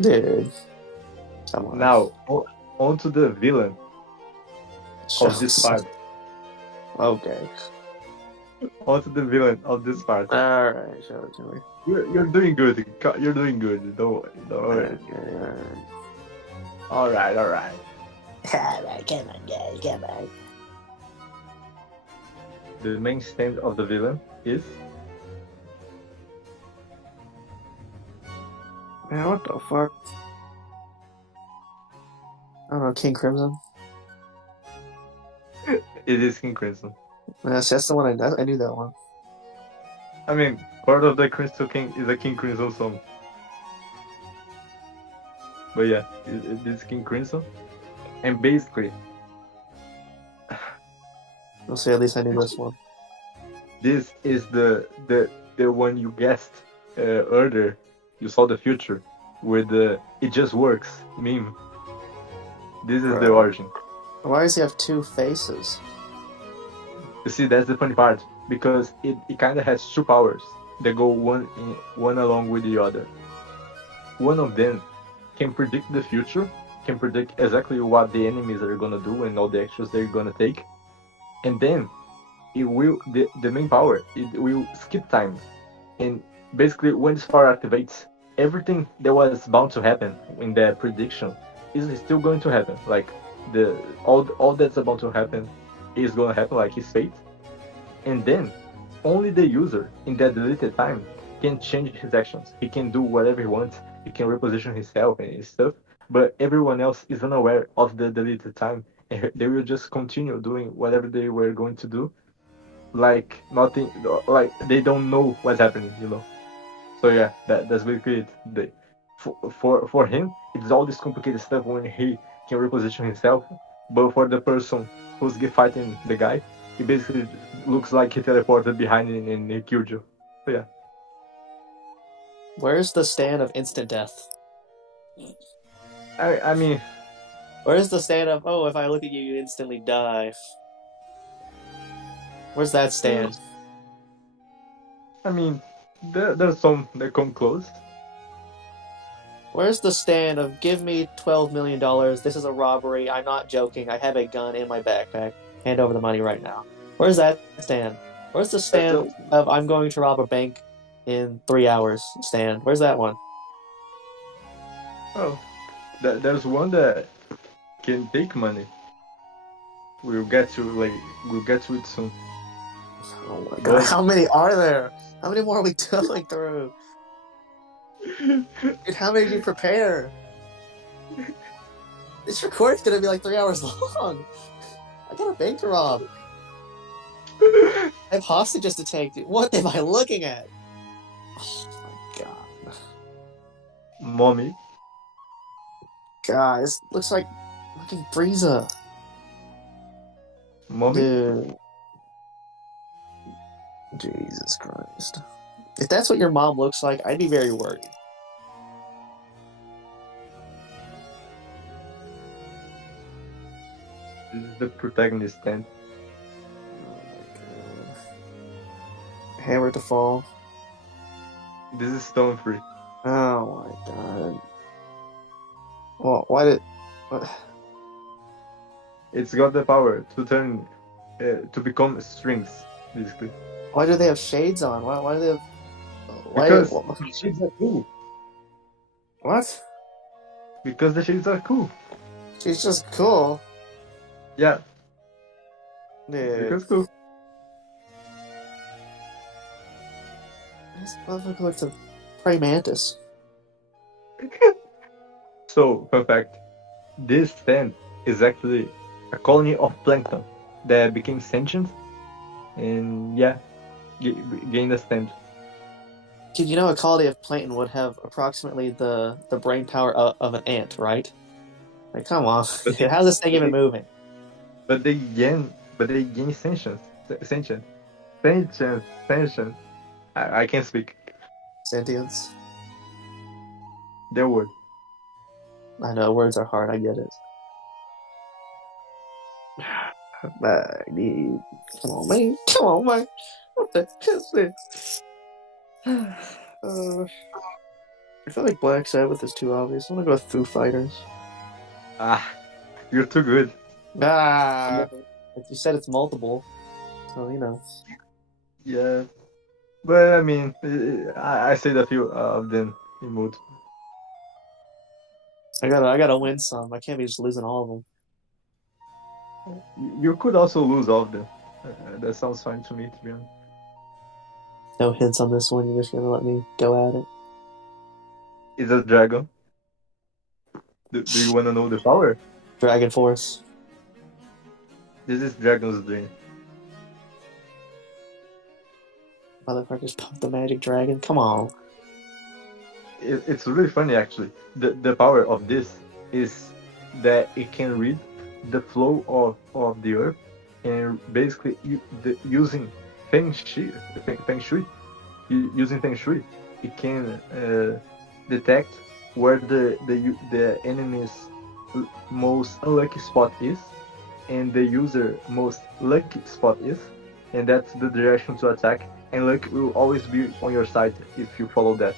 Dude. Come on. Now, on to the villain of this part. Okay. On to the villain of this part. Alright, show it to me. You're doing good. You're doing good. Don't worry. Okay, Alright. alright. Alright, come on, guys, come on. The main stand of the villain is Man, what the fuck? I don't know, King Crimson? it is King Crimson. That's the one I knew that one. I mean, part of the Crystal King is a King Crimson song. But yeah, it is King Crimson. And basically, We'll see. At least I knew this one. This is the one you guessed earlier. You saw the future with the "it just works" meme. This is the Bro, origin. why does he have two faces? You see, that's the funny part because it kind of has two powers that go one along with the other. One of them can predict the future, can predict exactly what the enemies are gonna do and all the actions they're gonna take, and then it will the main power it will skip time, and basically when this power activates, everything that was bound to happen in that prediction is still going to happen. Like the all that's about to happen is gonna happen, like his fate, and then only the user in that deleted time can change his actions. He can do whatever he wants. He can reposition himself and stuff. But everyone else is unaware of the deleted time, and they will just continue doing whatever they were going to do, like nothing, like they don't know what's happening, you know. So yeah, that's basically it. For him, it's all this complicated stuff when he can reposition himself. But for the person who's fighting the guy, he basically looks like he teleported behind and he killed you. So yeah, Where's the stand of instant death? I mean, Where's the stand of, oh, if I look at you, you instantly die? Where's that mm, stand? I mean, there's some that come close. Where's the stand of, give me $12 million? This is a robbery. I'm not joking. I have a gun in my backpack. Hand over the money right now. Where's that stand? Where's the There's stand a, of, I'm going to rob a bank in 3 hours stand? Where's that one? oh, there's one that can take money. We'll get to like we'll get to it soon. Oh my god, But how many are there? How many more are we going through? Dude, how many did you prepare? This recording's gonna be like 3 hours long. I got a bank to rob. I have hostages to take. What am I looking at? Oh my god. mommy, Guys, looks like fucking Frieza. mommy. Dude. Jesus Christ. If that's what your mom looks like, I'd be very worried. This is the protagonist then. Oh my god. Hammer to fall. This is stone free. Oh my god. Well, why did. What? It's got the power to turn to become strings, basically. Why do they have shades on? Why do they have. Why. Because the shades are cool. What? Because the shades are cool. She's just cool. Yeah, Dude. because cool. This motherfucker looks a praying mantis. So, fun fact: this stand is actually a colony of plankton that became sentient, and yeah, gained a stand. Dude, you know a colony of plankton would have approximately the brain power of an ant, right? Like, come on. But How's this thing even they, moving? but they gain sentience, sentient, sentient. I can't speak Sentience. their word. I know, words are hard, I get it. Dude, come on, man. Come on, man. What the hell is this? I feel like Black Sabbath is too obvious. I'm gonna go with Foo Fighters. Ah, you're too good. Ah! You said it's multiple, so you know. Yeah, but I mean, I said a few of them in mood. I gotta win some. I can't be just losing all of them. You could also lose all of them. That sounds fine to me, to be honest. No hints on this one. You're just gonna let me go at it. It's a dragon. Do you want to know the power? Dragon Force. This is Dragon's Dream. Motherfuckers pump the magic dragon. Come on. It's really funny, actually. The power of this is that it can read the flow of the earth and basically using feng shui, feng shui, using feng shui, it can detect where the enemy's most unlucky spot is, and the user most lucky spot is, and that's the direction to attack. And luck will always be on your side if you follow that.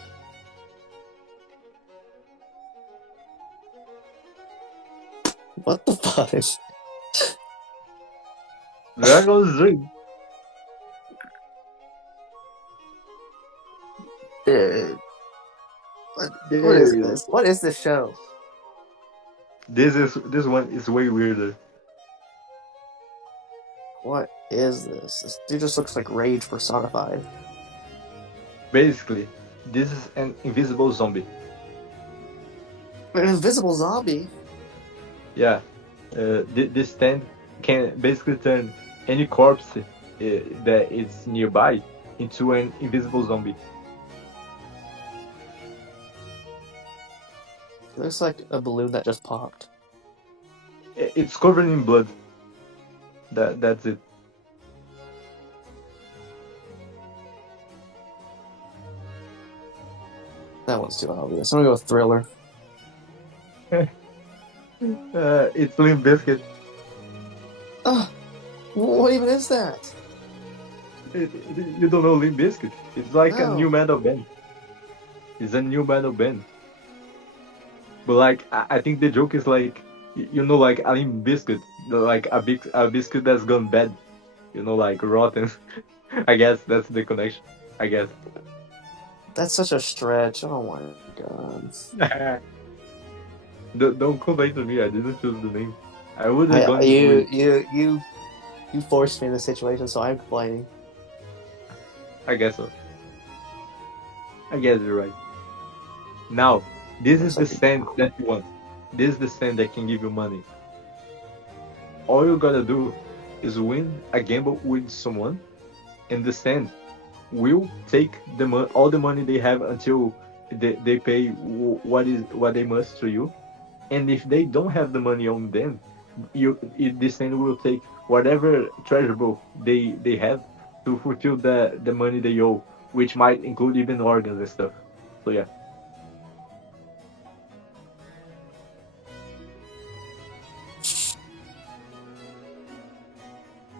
What the fuck? Dragon's Dream. Dude, what is Yeah, this? What is this show? this one is way weirder. What is this? This dude just looks like rage personified. Basically, this is an invisible zombie. An invisible zombie. Yeah, this stand can basically turn any corpse that is nearby into an invisible zombie. It looks like a balloon that just popped. It's covered in blood. That's it. That one's too obvious. I'm gonna go with Thriller. It's Limp Bizkit. Oh, what even is that? You don't know Limp Bizkit? It's like a new No. metal band. It's a new metal band. But like, I think the joke is like, you know, like a Limp Bizkit, like a biscuit that's gone bad. You know, like rotten. I guess that's the connection. I guess. That's such a stretch. Oh my god. Don't complain to me. I didn't choose the name. I would have I, gone with. you forced me in this situation, so I'm complaining. I guess so. I guess you're right. Now, this is Looks the like stand that you want. This is the stand that can give you money. All you gotta do is win a gamble with someone, and the stand will take all the money they have until they pay what they must to you. And if they don't have the money on them, this stand will take whatever treasurable they have to fulfill the money they owe, which might include even organs and stuff. So yeah.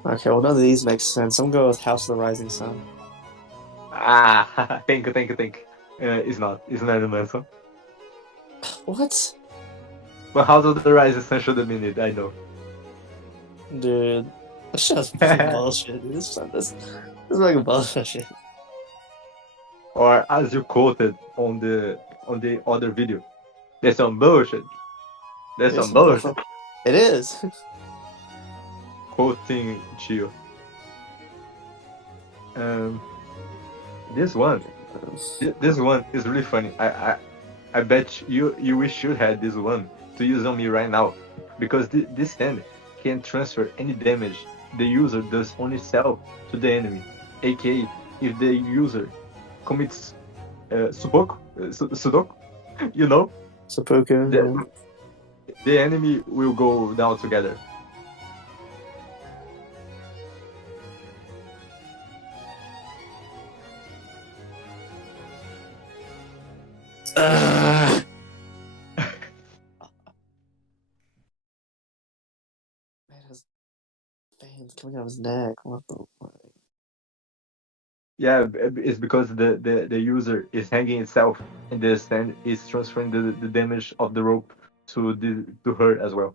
okay, well none of these make sense. I'm gonna go with House of the Rising Sun. Ah, think. It's not. It's not a Manson. What? But House of the Rise is essential the minute, I know. Dude. This show's fucking bullshit, dude. This is like bullshit. Or as you quoted on the other video, there's some bullshit. There's some bullshit. It is. Quoting Chiyo. Um, this one, this one is really funny. I bet you wish you had this one to use on me right now, because this stand can transfer any damage the user does on itself to the enemy, aka if the user commits sudoku, you know, Seppuku. the enemy will go down together. Man has veins coming out of his neck. What the fuck? Yeah, it's because the user is hanging itself, and the stand is transferring the damage of the rope to her as well.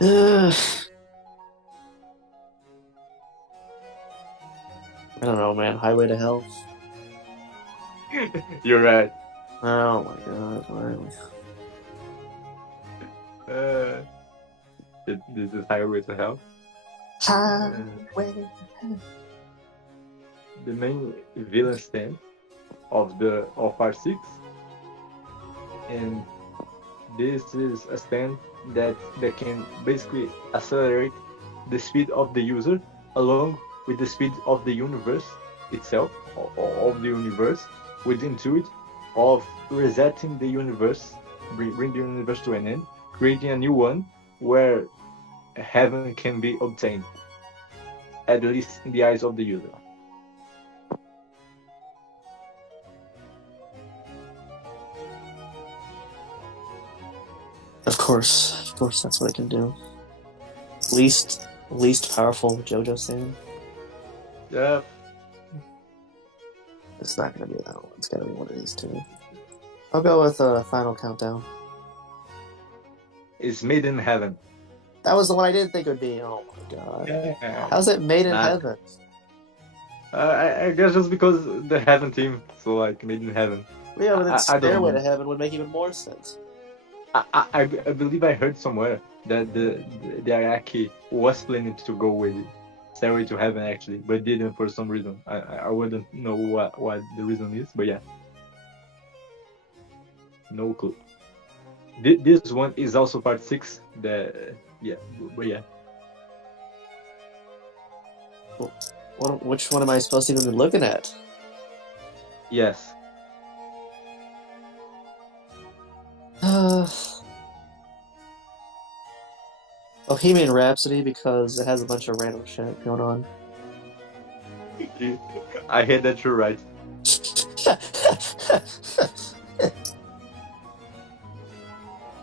I don't know, man. Highway to Hell. You're right. Oh my god. Finally. This is Highway to Hell. Highway. The main villain stand of R6, and this is a stand that can basically accelerate the speed of the user along with the speed of the universe itself, of the universe within to it, of resetting the universe, bring the universe to an end, creating a new one where heaven can be obtained, at least in the eyes of the user. Of course, that's what it can do. Least powerful Jojo stand. Yeah, It's not gonna be that one. It's gotta be one of these two. I'll go with Final Countdown. it's made in heaven. That was the one I didn't think it would be. Oh my god. Yeah. How's it made in Nah, heaven? I guess just because the heaven team, so like made in heaven. Yeah, but then I don't Stairway know. to Heaven would make even more sense. I believe I heard somewhere that the Iraqi was planning to go with Stairway to Heaven actually, but didn't for some reason. I wouldn't know what the reason is, but yeah, no clue. This one is also part six. The yeah, but yeah, Which one am I supposed to even be looking at? yes. Uh, Bohemian Rhapsody because it has a bunch of random shit going on. I hear that you're right.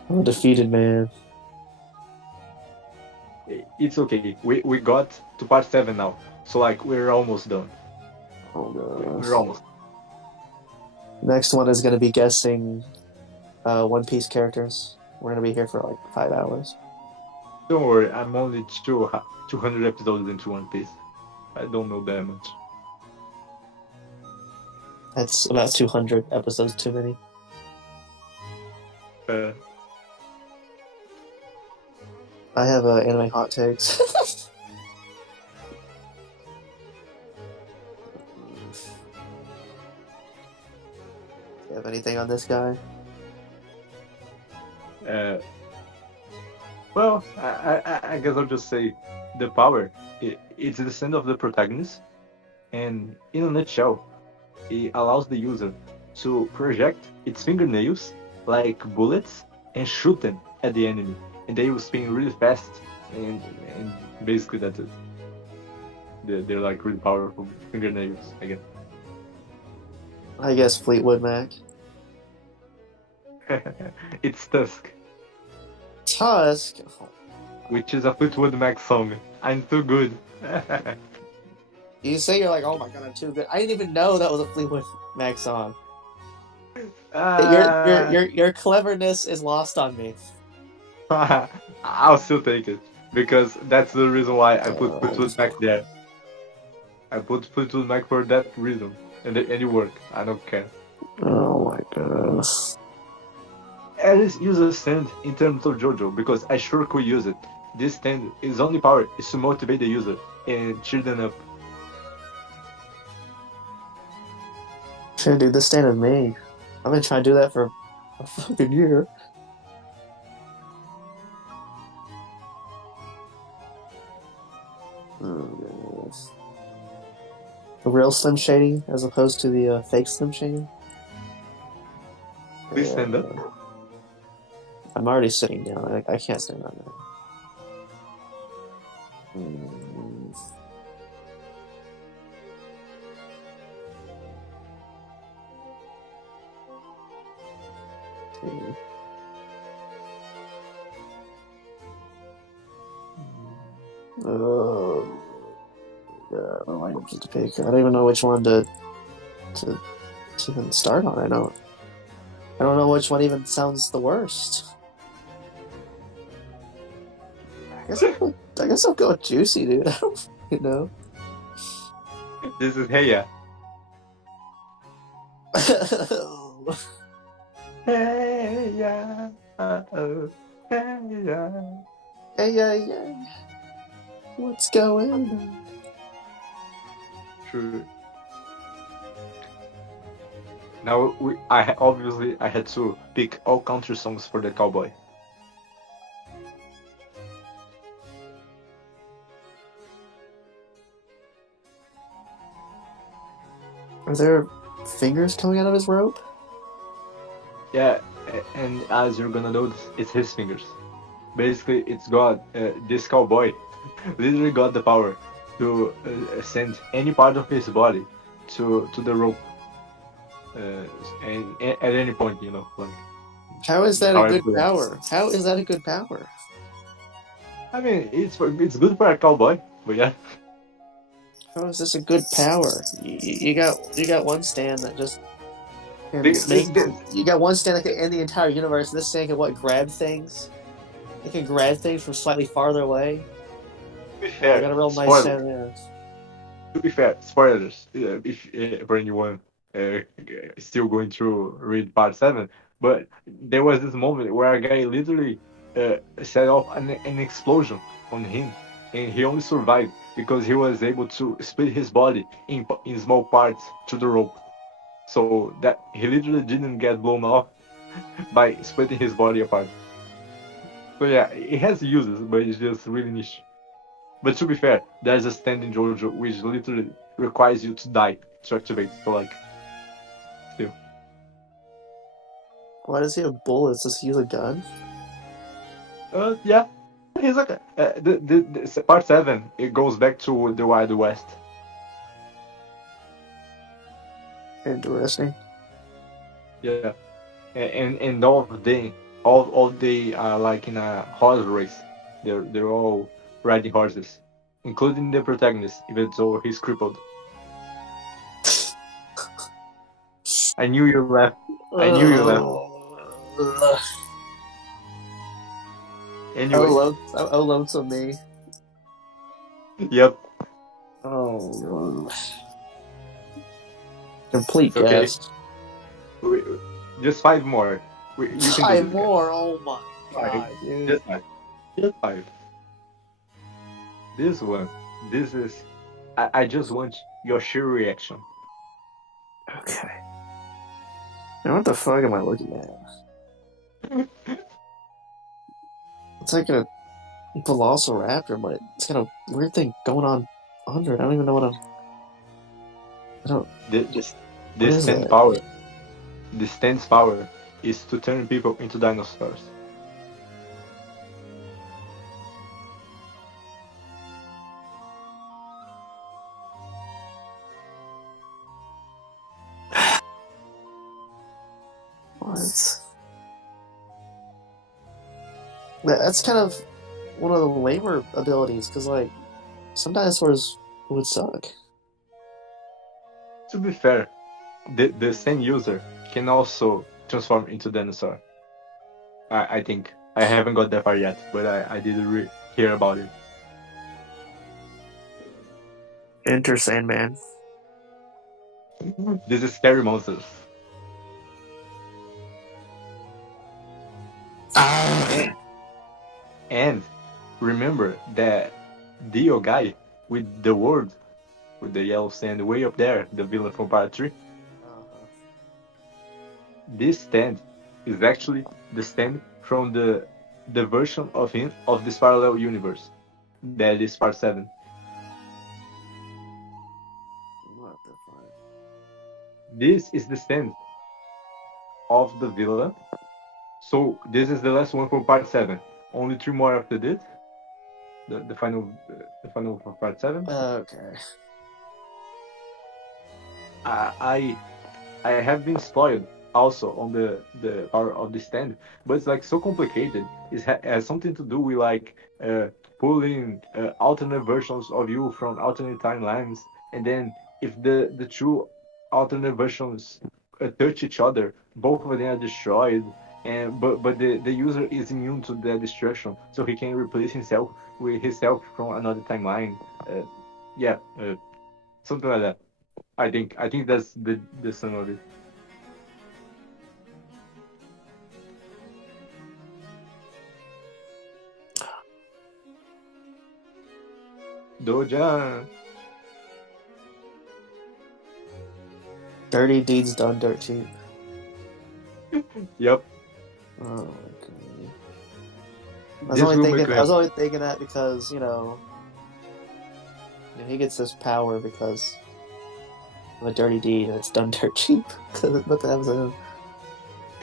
I'm a defeated man. It's okay. We got to part seven now, so like we're almost done. Oh We're gosh. almost. Next one is gonna be guessing One Piece characters. We're gonna be here for like 5 hours. Don't worry, I'm only 200 episodes into One Piece. I don't know that much. That's about 200 episodes too many. Uh, I have anime hot takes. Do you have anything on this guy? uh, well, I guess I'll just say the power. It's the stand of the protagonist, and in a nutshell, it allows the user to project its fingernails like bullets and shoot them at the enemy, and they will spin really fast, and, and basically that's it. They're like really powerful fingernails again. I guess Fleetwood Mac. It's Tusk, Tusk. Oh, which is a Fleetwood Mac song. I'm too good. you say you're like, oh my god, I'm too good. I didn't even know that was a Fleetwood Mac song. Ah, Your cleverness is lost on me. I'll still take it because that's the reason why I put Uh, Fleetwood Mac there. I put Fleetwood Mac for that reason, and it worked. I don't care. oh my god. Alice uses stand in terms of Jojo because I sure could use it. This stand, its only power is to motivate the user and cheer them up. Shit, dude, this stand is me. I've been trying to do that for a fucking year. Mm. The real Slim Shady as opposed to the fake Slim Shady. Please stand up. I'm already sitting down. I can't stand on that. Mm. Okay. Oh, God, what am I supposed to pick? I don't even know which one to, to even start on. I don't know which one even sounds the worst. I guess I'll go with Juicy, dude. I don't fucking know. This is Heya. Heya. Uh-oh. Heya. Hey, yeah. What's going on? True. Now obviously I had to pick all country songs for the cowboy. Are there fingers coming out of his rope? Yeah, and as you're gonna notice, it's his fingers. Basically, it's got this cowboy literally got the power to send any part of his body to the rope, uh, and at any point, like How is that a good however. power? How is that a good power? I mean, it's good for a cowboy, but yeah, How is this a good power? You got one stand that just can this, make. this, this, You got one stand that can end the entire universe. This stand can what? Grab things. It can grab things from slightly farther away. to be Oh, they fair, got a real nice spoiler. stand there. To be fair, spoilers. If for anyone still going through read part 7, but there was this moment where a guy literally set off an explosion on him, and he only survived because he was able to split his body in small parts to the rope. So that he literally didn't get blown off by splitting his body apart. So yeah, it has uses, but it's just really niche. But to be fair, there's a stand in Jojo which literally requires you to die to activate. So like, still, Why does he have bullets? Does he use a gun? yeah, he's like the part 7. It goes back to the Wild West. Interesting. Yeah, and all they are like in a horse race. They're all riding horses, including the protagonist, even though he's crippled. I knew you left. I knew you left. Oh, Anyway, lonesome me. yep, Oh, complete it's okay. guess. We, just 5 more. You can do Five this, guy. more. Oh my 5. god, dude. Just 5. Just 5. This one. This is. I just want your sheer reaction. Okay. Now what the fuck am I looking at? It's like a velociraptor, but it's got a weird thing going on under it. I don't even know what I'm. I don't. This What this is stand that? power. This stand's power is to turn people into dinosaurs. What? That's kind of one of the lamer abilities, because like some dinosaurs would suck. To be fair, the same user can also transform into dinosaur. I think I haven't got that far yet, but I did hear about it. Enter Sandman. This is scary monsters. Ah. And, and remember that Dio guy with the word with the yellow sand way up there, the villain from part 3. This stand is actually the stand from the version of him of this parallel universe. That is part 7. What the fuck? This is the stand of the villain. So this is the last one from part 7. Only 3 more after this. The final for part 7. Okay. I I have been spoiled also on the power of the stand, but it's like so complicated. Has something to do with like pulling alternate versions of you from alternate timelines, and then if the two alternate versions touch each other, both of them are destroyed. And but the user is immune to the destruction, so he can replace himself with himself from another timeline. Uh, yeah, something like that. I think that's the sum of it. Dojan. Dirty deeds done dirt cheap. Yep. Oh, okay. This will make you I was happy. only thinking that because he gets this power because of a dirty deed and it's done dirt cheap. Because nothing happens to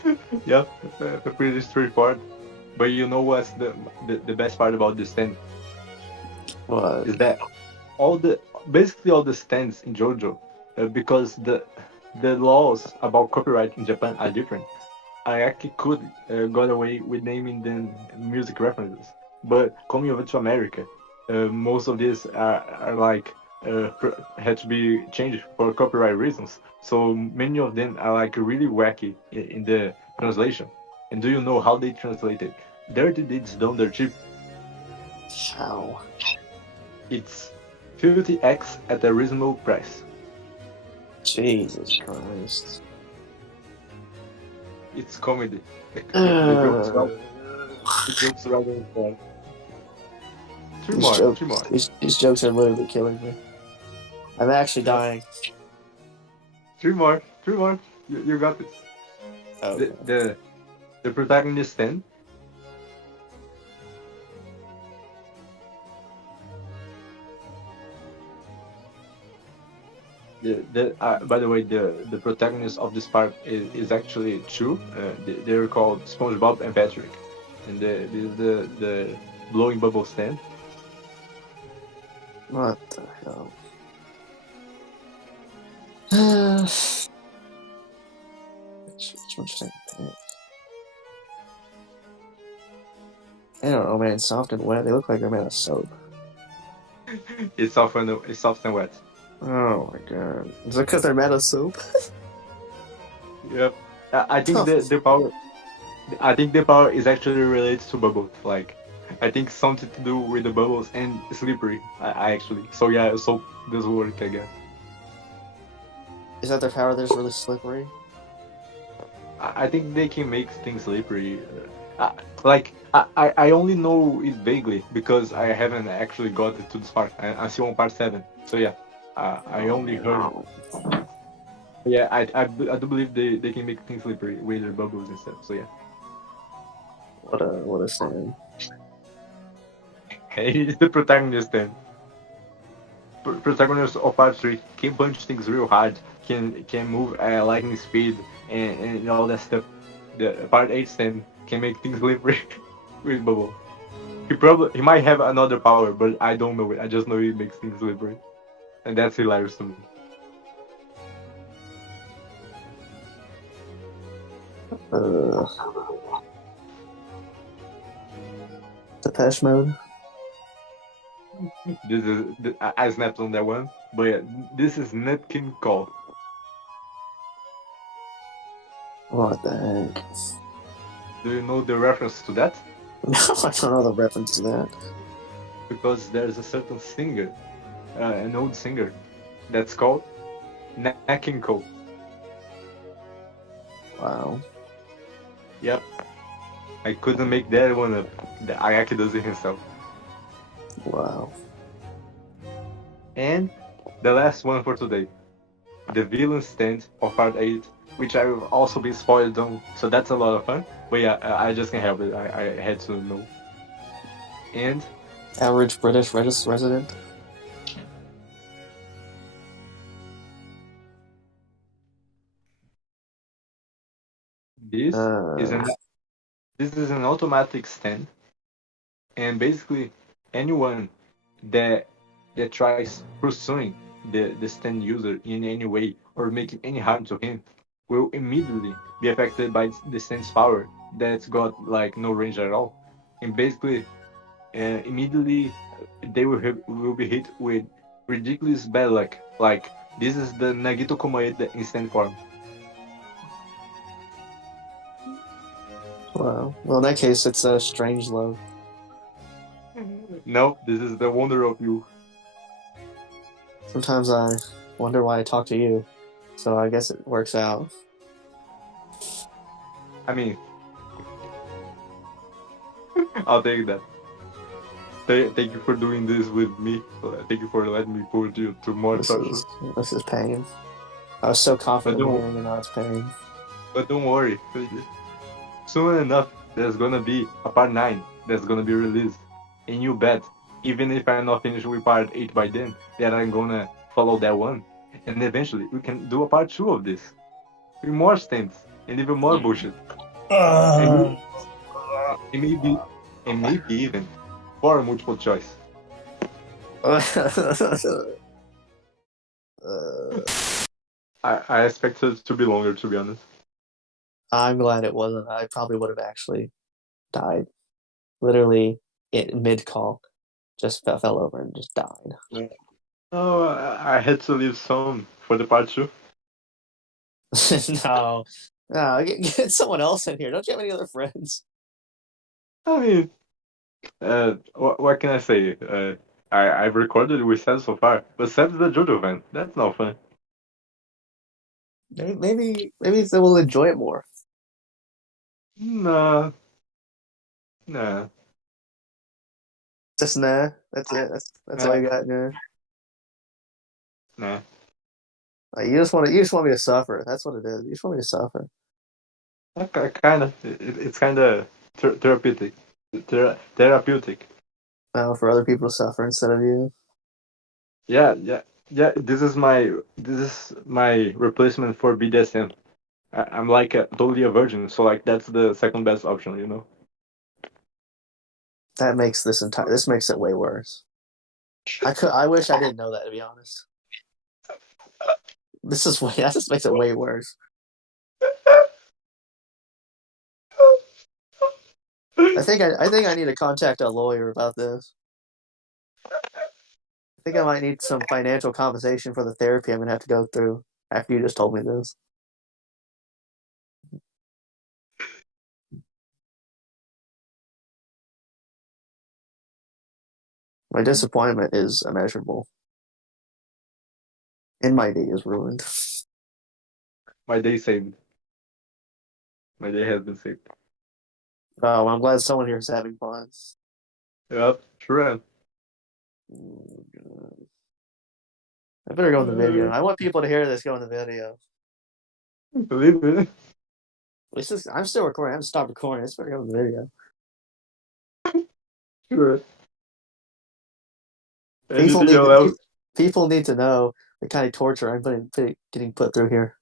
him. Yep, pretty straightforward. But you know what's the best part about this stand What? is that all the basically all the stands in JoJo, because the laws about copyright in Japan are different. I actually could got away with naming them music references, but coming over to America, most of these are like had to be changed for copyright reasons. So many of them are like really wacky in the translation. And do you know how they translated "dirty deeds done dirt cheap"? How? It's 50x at a reasonable price. Jesus Christ. It's comedy. The jokes Uh, are the jokes rather than three these more, jokes, three more, these jokes are literally killing me. I'm actually yep, dying. three more, three more. You got this. The Okay. the the protagonist then. By the way, the protagonist of this part is actually two. They're called SpongeBob and Patrick, and this is the blowing bubble stand. What the hell? Which one should I pick? I don't know, man. Soft and wet. They look like they're made of soap. It's soft and wet. Oh my god. Is it because they're made of soap? Yep. I think Oh, the power. I think the power is actually related to bubbles. Like, I think something to do with the bubbles and slippery. I actually. So yeah, soap does work. I guess. is that their power? They're just really slippery. I think they can make things slippery. I only know it vaguely because I haven't actually got it to this part. I'm still on part 7. So yeah, I Oh only heard. no. Yeah, I do believe they can make things slippery with their bubbles and stuff. So yeah, What a stand. hey, it's the protagonist then. Protagonist of part 3 can punch things real hard, can move at lightning speed and all that stuff. The part 8 stand can make things slippery with bubble. He might have another power, but I don't know it. I just know he makes things slippery, and that's hilarious to me. Uh, Depeche Mode. This is I snapped on that one, but yeah, this is Nat King Cole What the heck? Do you know the reference to that? No, I don't know the reference to that. Because there's a certain singer, an old singer, that's called Nat King Cole. Wow. Yep, I couldn't make that one up. The Ayaki does it himself. Wow. And the last one for today, the villain stand of part 8, which I will also be spoiled on, so that's a lot of fun. But yeah, I just can't help it. I had to know. And Average British resident. this is Uh, an this is an automatic stand, and basically anyone that tries pursuing the stand user in any way or making any harm to him will immediately be affected by the stand's power that's got like no range at all, and basically immediately they will be hit with ridiculous bad luck. Like this is the Nagito Komaeda instant form. wow. Well, in that case, it's a strange love. No, this is the wonder of you. Sometimes I wonder why I talk to you. So I guess it works out. I mean, I'll take that. Thank you for doing this with me. Thank you for letting me put you to more This torture. is this is pain. I was so But confident in the don't beginning, and now it's pain. but don't worry. Soon enough, there's gonna be a part 9 that's gonna be released. And you bet, even if I'm not finished with part 8 by then, that I'm gonna follow that one. And eventually, we can do a part 2 of this. With more stamps and even more bullshit. And maybe, Uh, and maybe, and maybe even for multiple choice. I expected it to be longer, to be honest. I'm glad it wasn't. I probably would have actually died. Literally in mid call. Just fell over and just died. Yeah. No, I had to leave some for the part two. No. No, get someone else in here. Don't you have any other friends? I mean, what can I say? I've recorded with Seb so far, but Seb's the Jojo fan. That's not fun. Maybe they will enjoy it more. Nah, nah, Just nah. That's it. That's all nah, you got, nah. nah. You just want me to suffer. That's what it is. You just want me to suffer. Kind of. It's kind of therapeutic. Therapeutic. For other people to suffer instead of you. Yeah, yeah, yeah. This is my replacement for BDSM. I'm like totally a virgin, so like that's the second best option, you know. That makes this makes it way worse. I wish I didn't know that, to be honest. That just makes it way worse. I think I need to contact a lawyer about this. I think I might need some financial compensation for the therapy I'm gonna have to go through after you just told me this. My disappointment is immeasurable, and my day is ruined. My day saved. My day has been saved. Oh, I'm glad someone here is having fun. Yep, sure. I better go in the video. Uh, I want people to hear this go in the video. believe it. I'm still recording. I haven't stopped recording. It's better go in the video. Sure. People Anything need to else? people need to know the kind of torture getting put through here.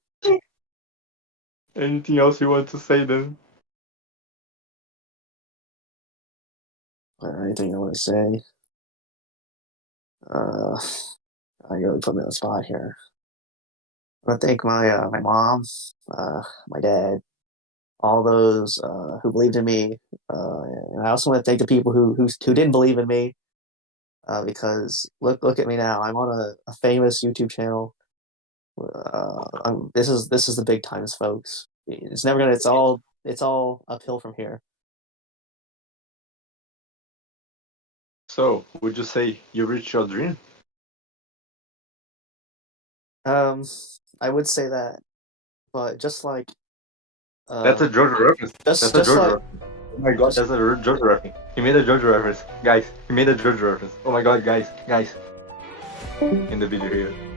Anything else you want to say then? Anything I want to say? Uh, I really put me on the spot here. I want to thank my mom, my dad, all those who believed in me. And I also want to thank the people who didn't believe in me because look at me now. I'm on a famous YouTube channel. This is the big times, folks. It's never gonna. It's all uphill from here. So, would you say you reached your dream? Um, I would say that, but That's a um, Jojo reference. That's a just Jojo like reference. Oh my god, just that's a Jojo reference. He made a Jojo reference. Guys, he made a Jojo reference. Oh my god, guys, in the video here.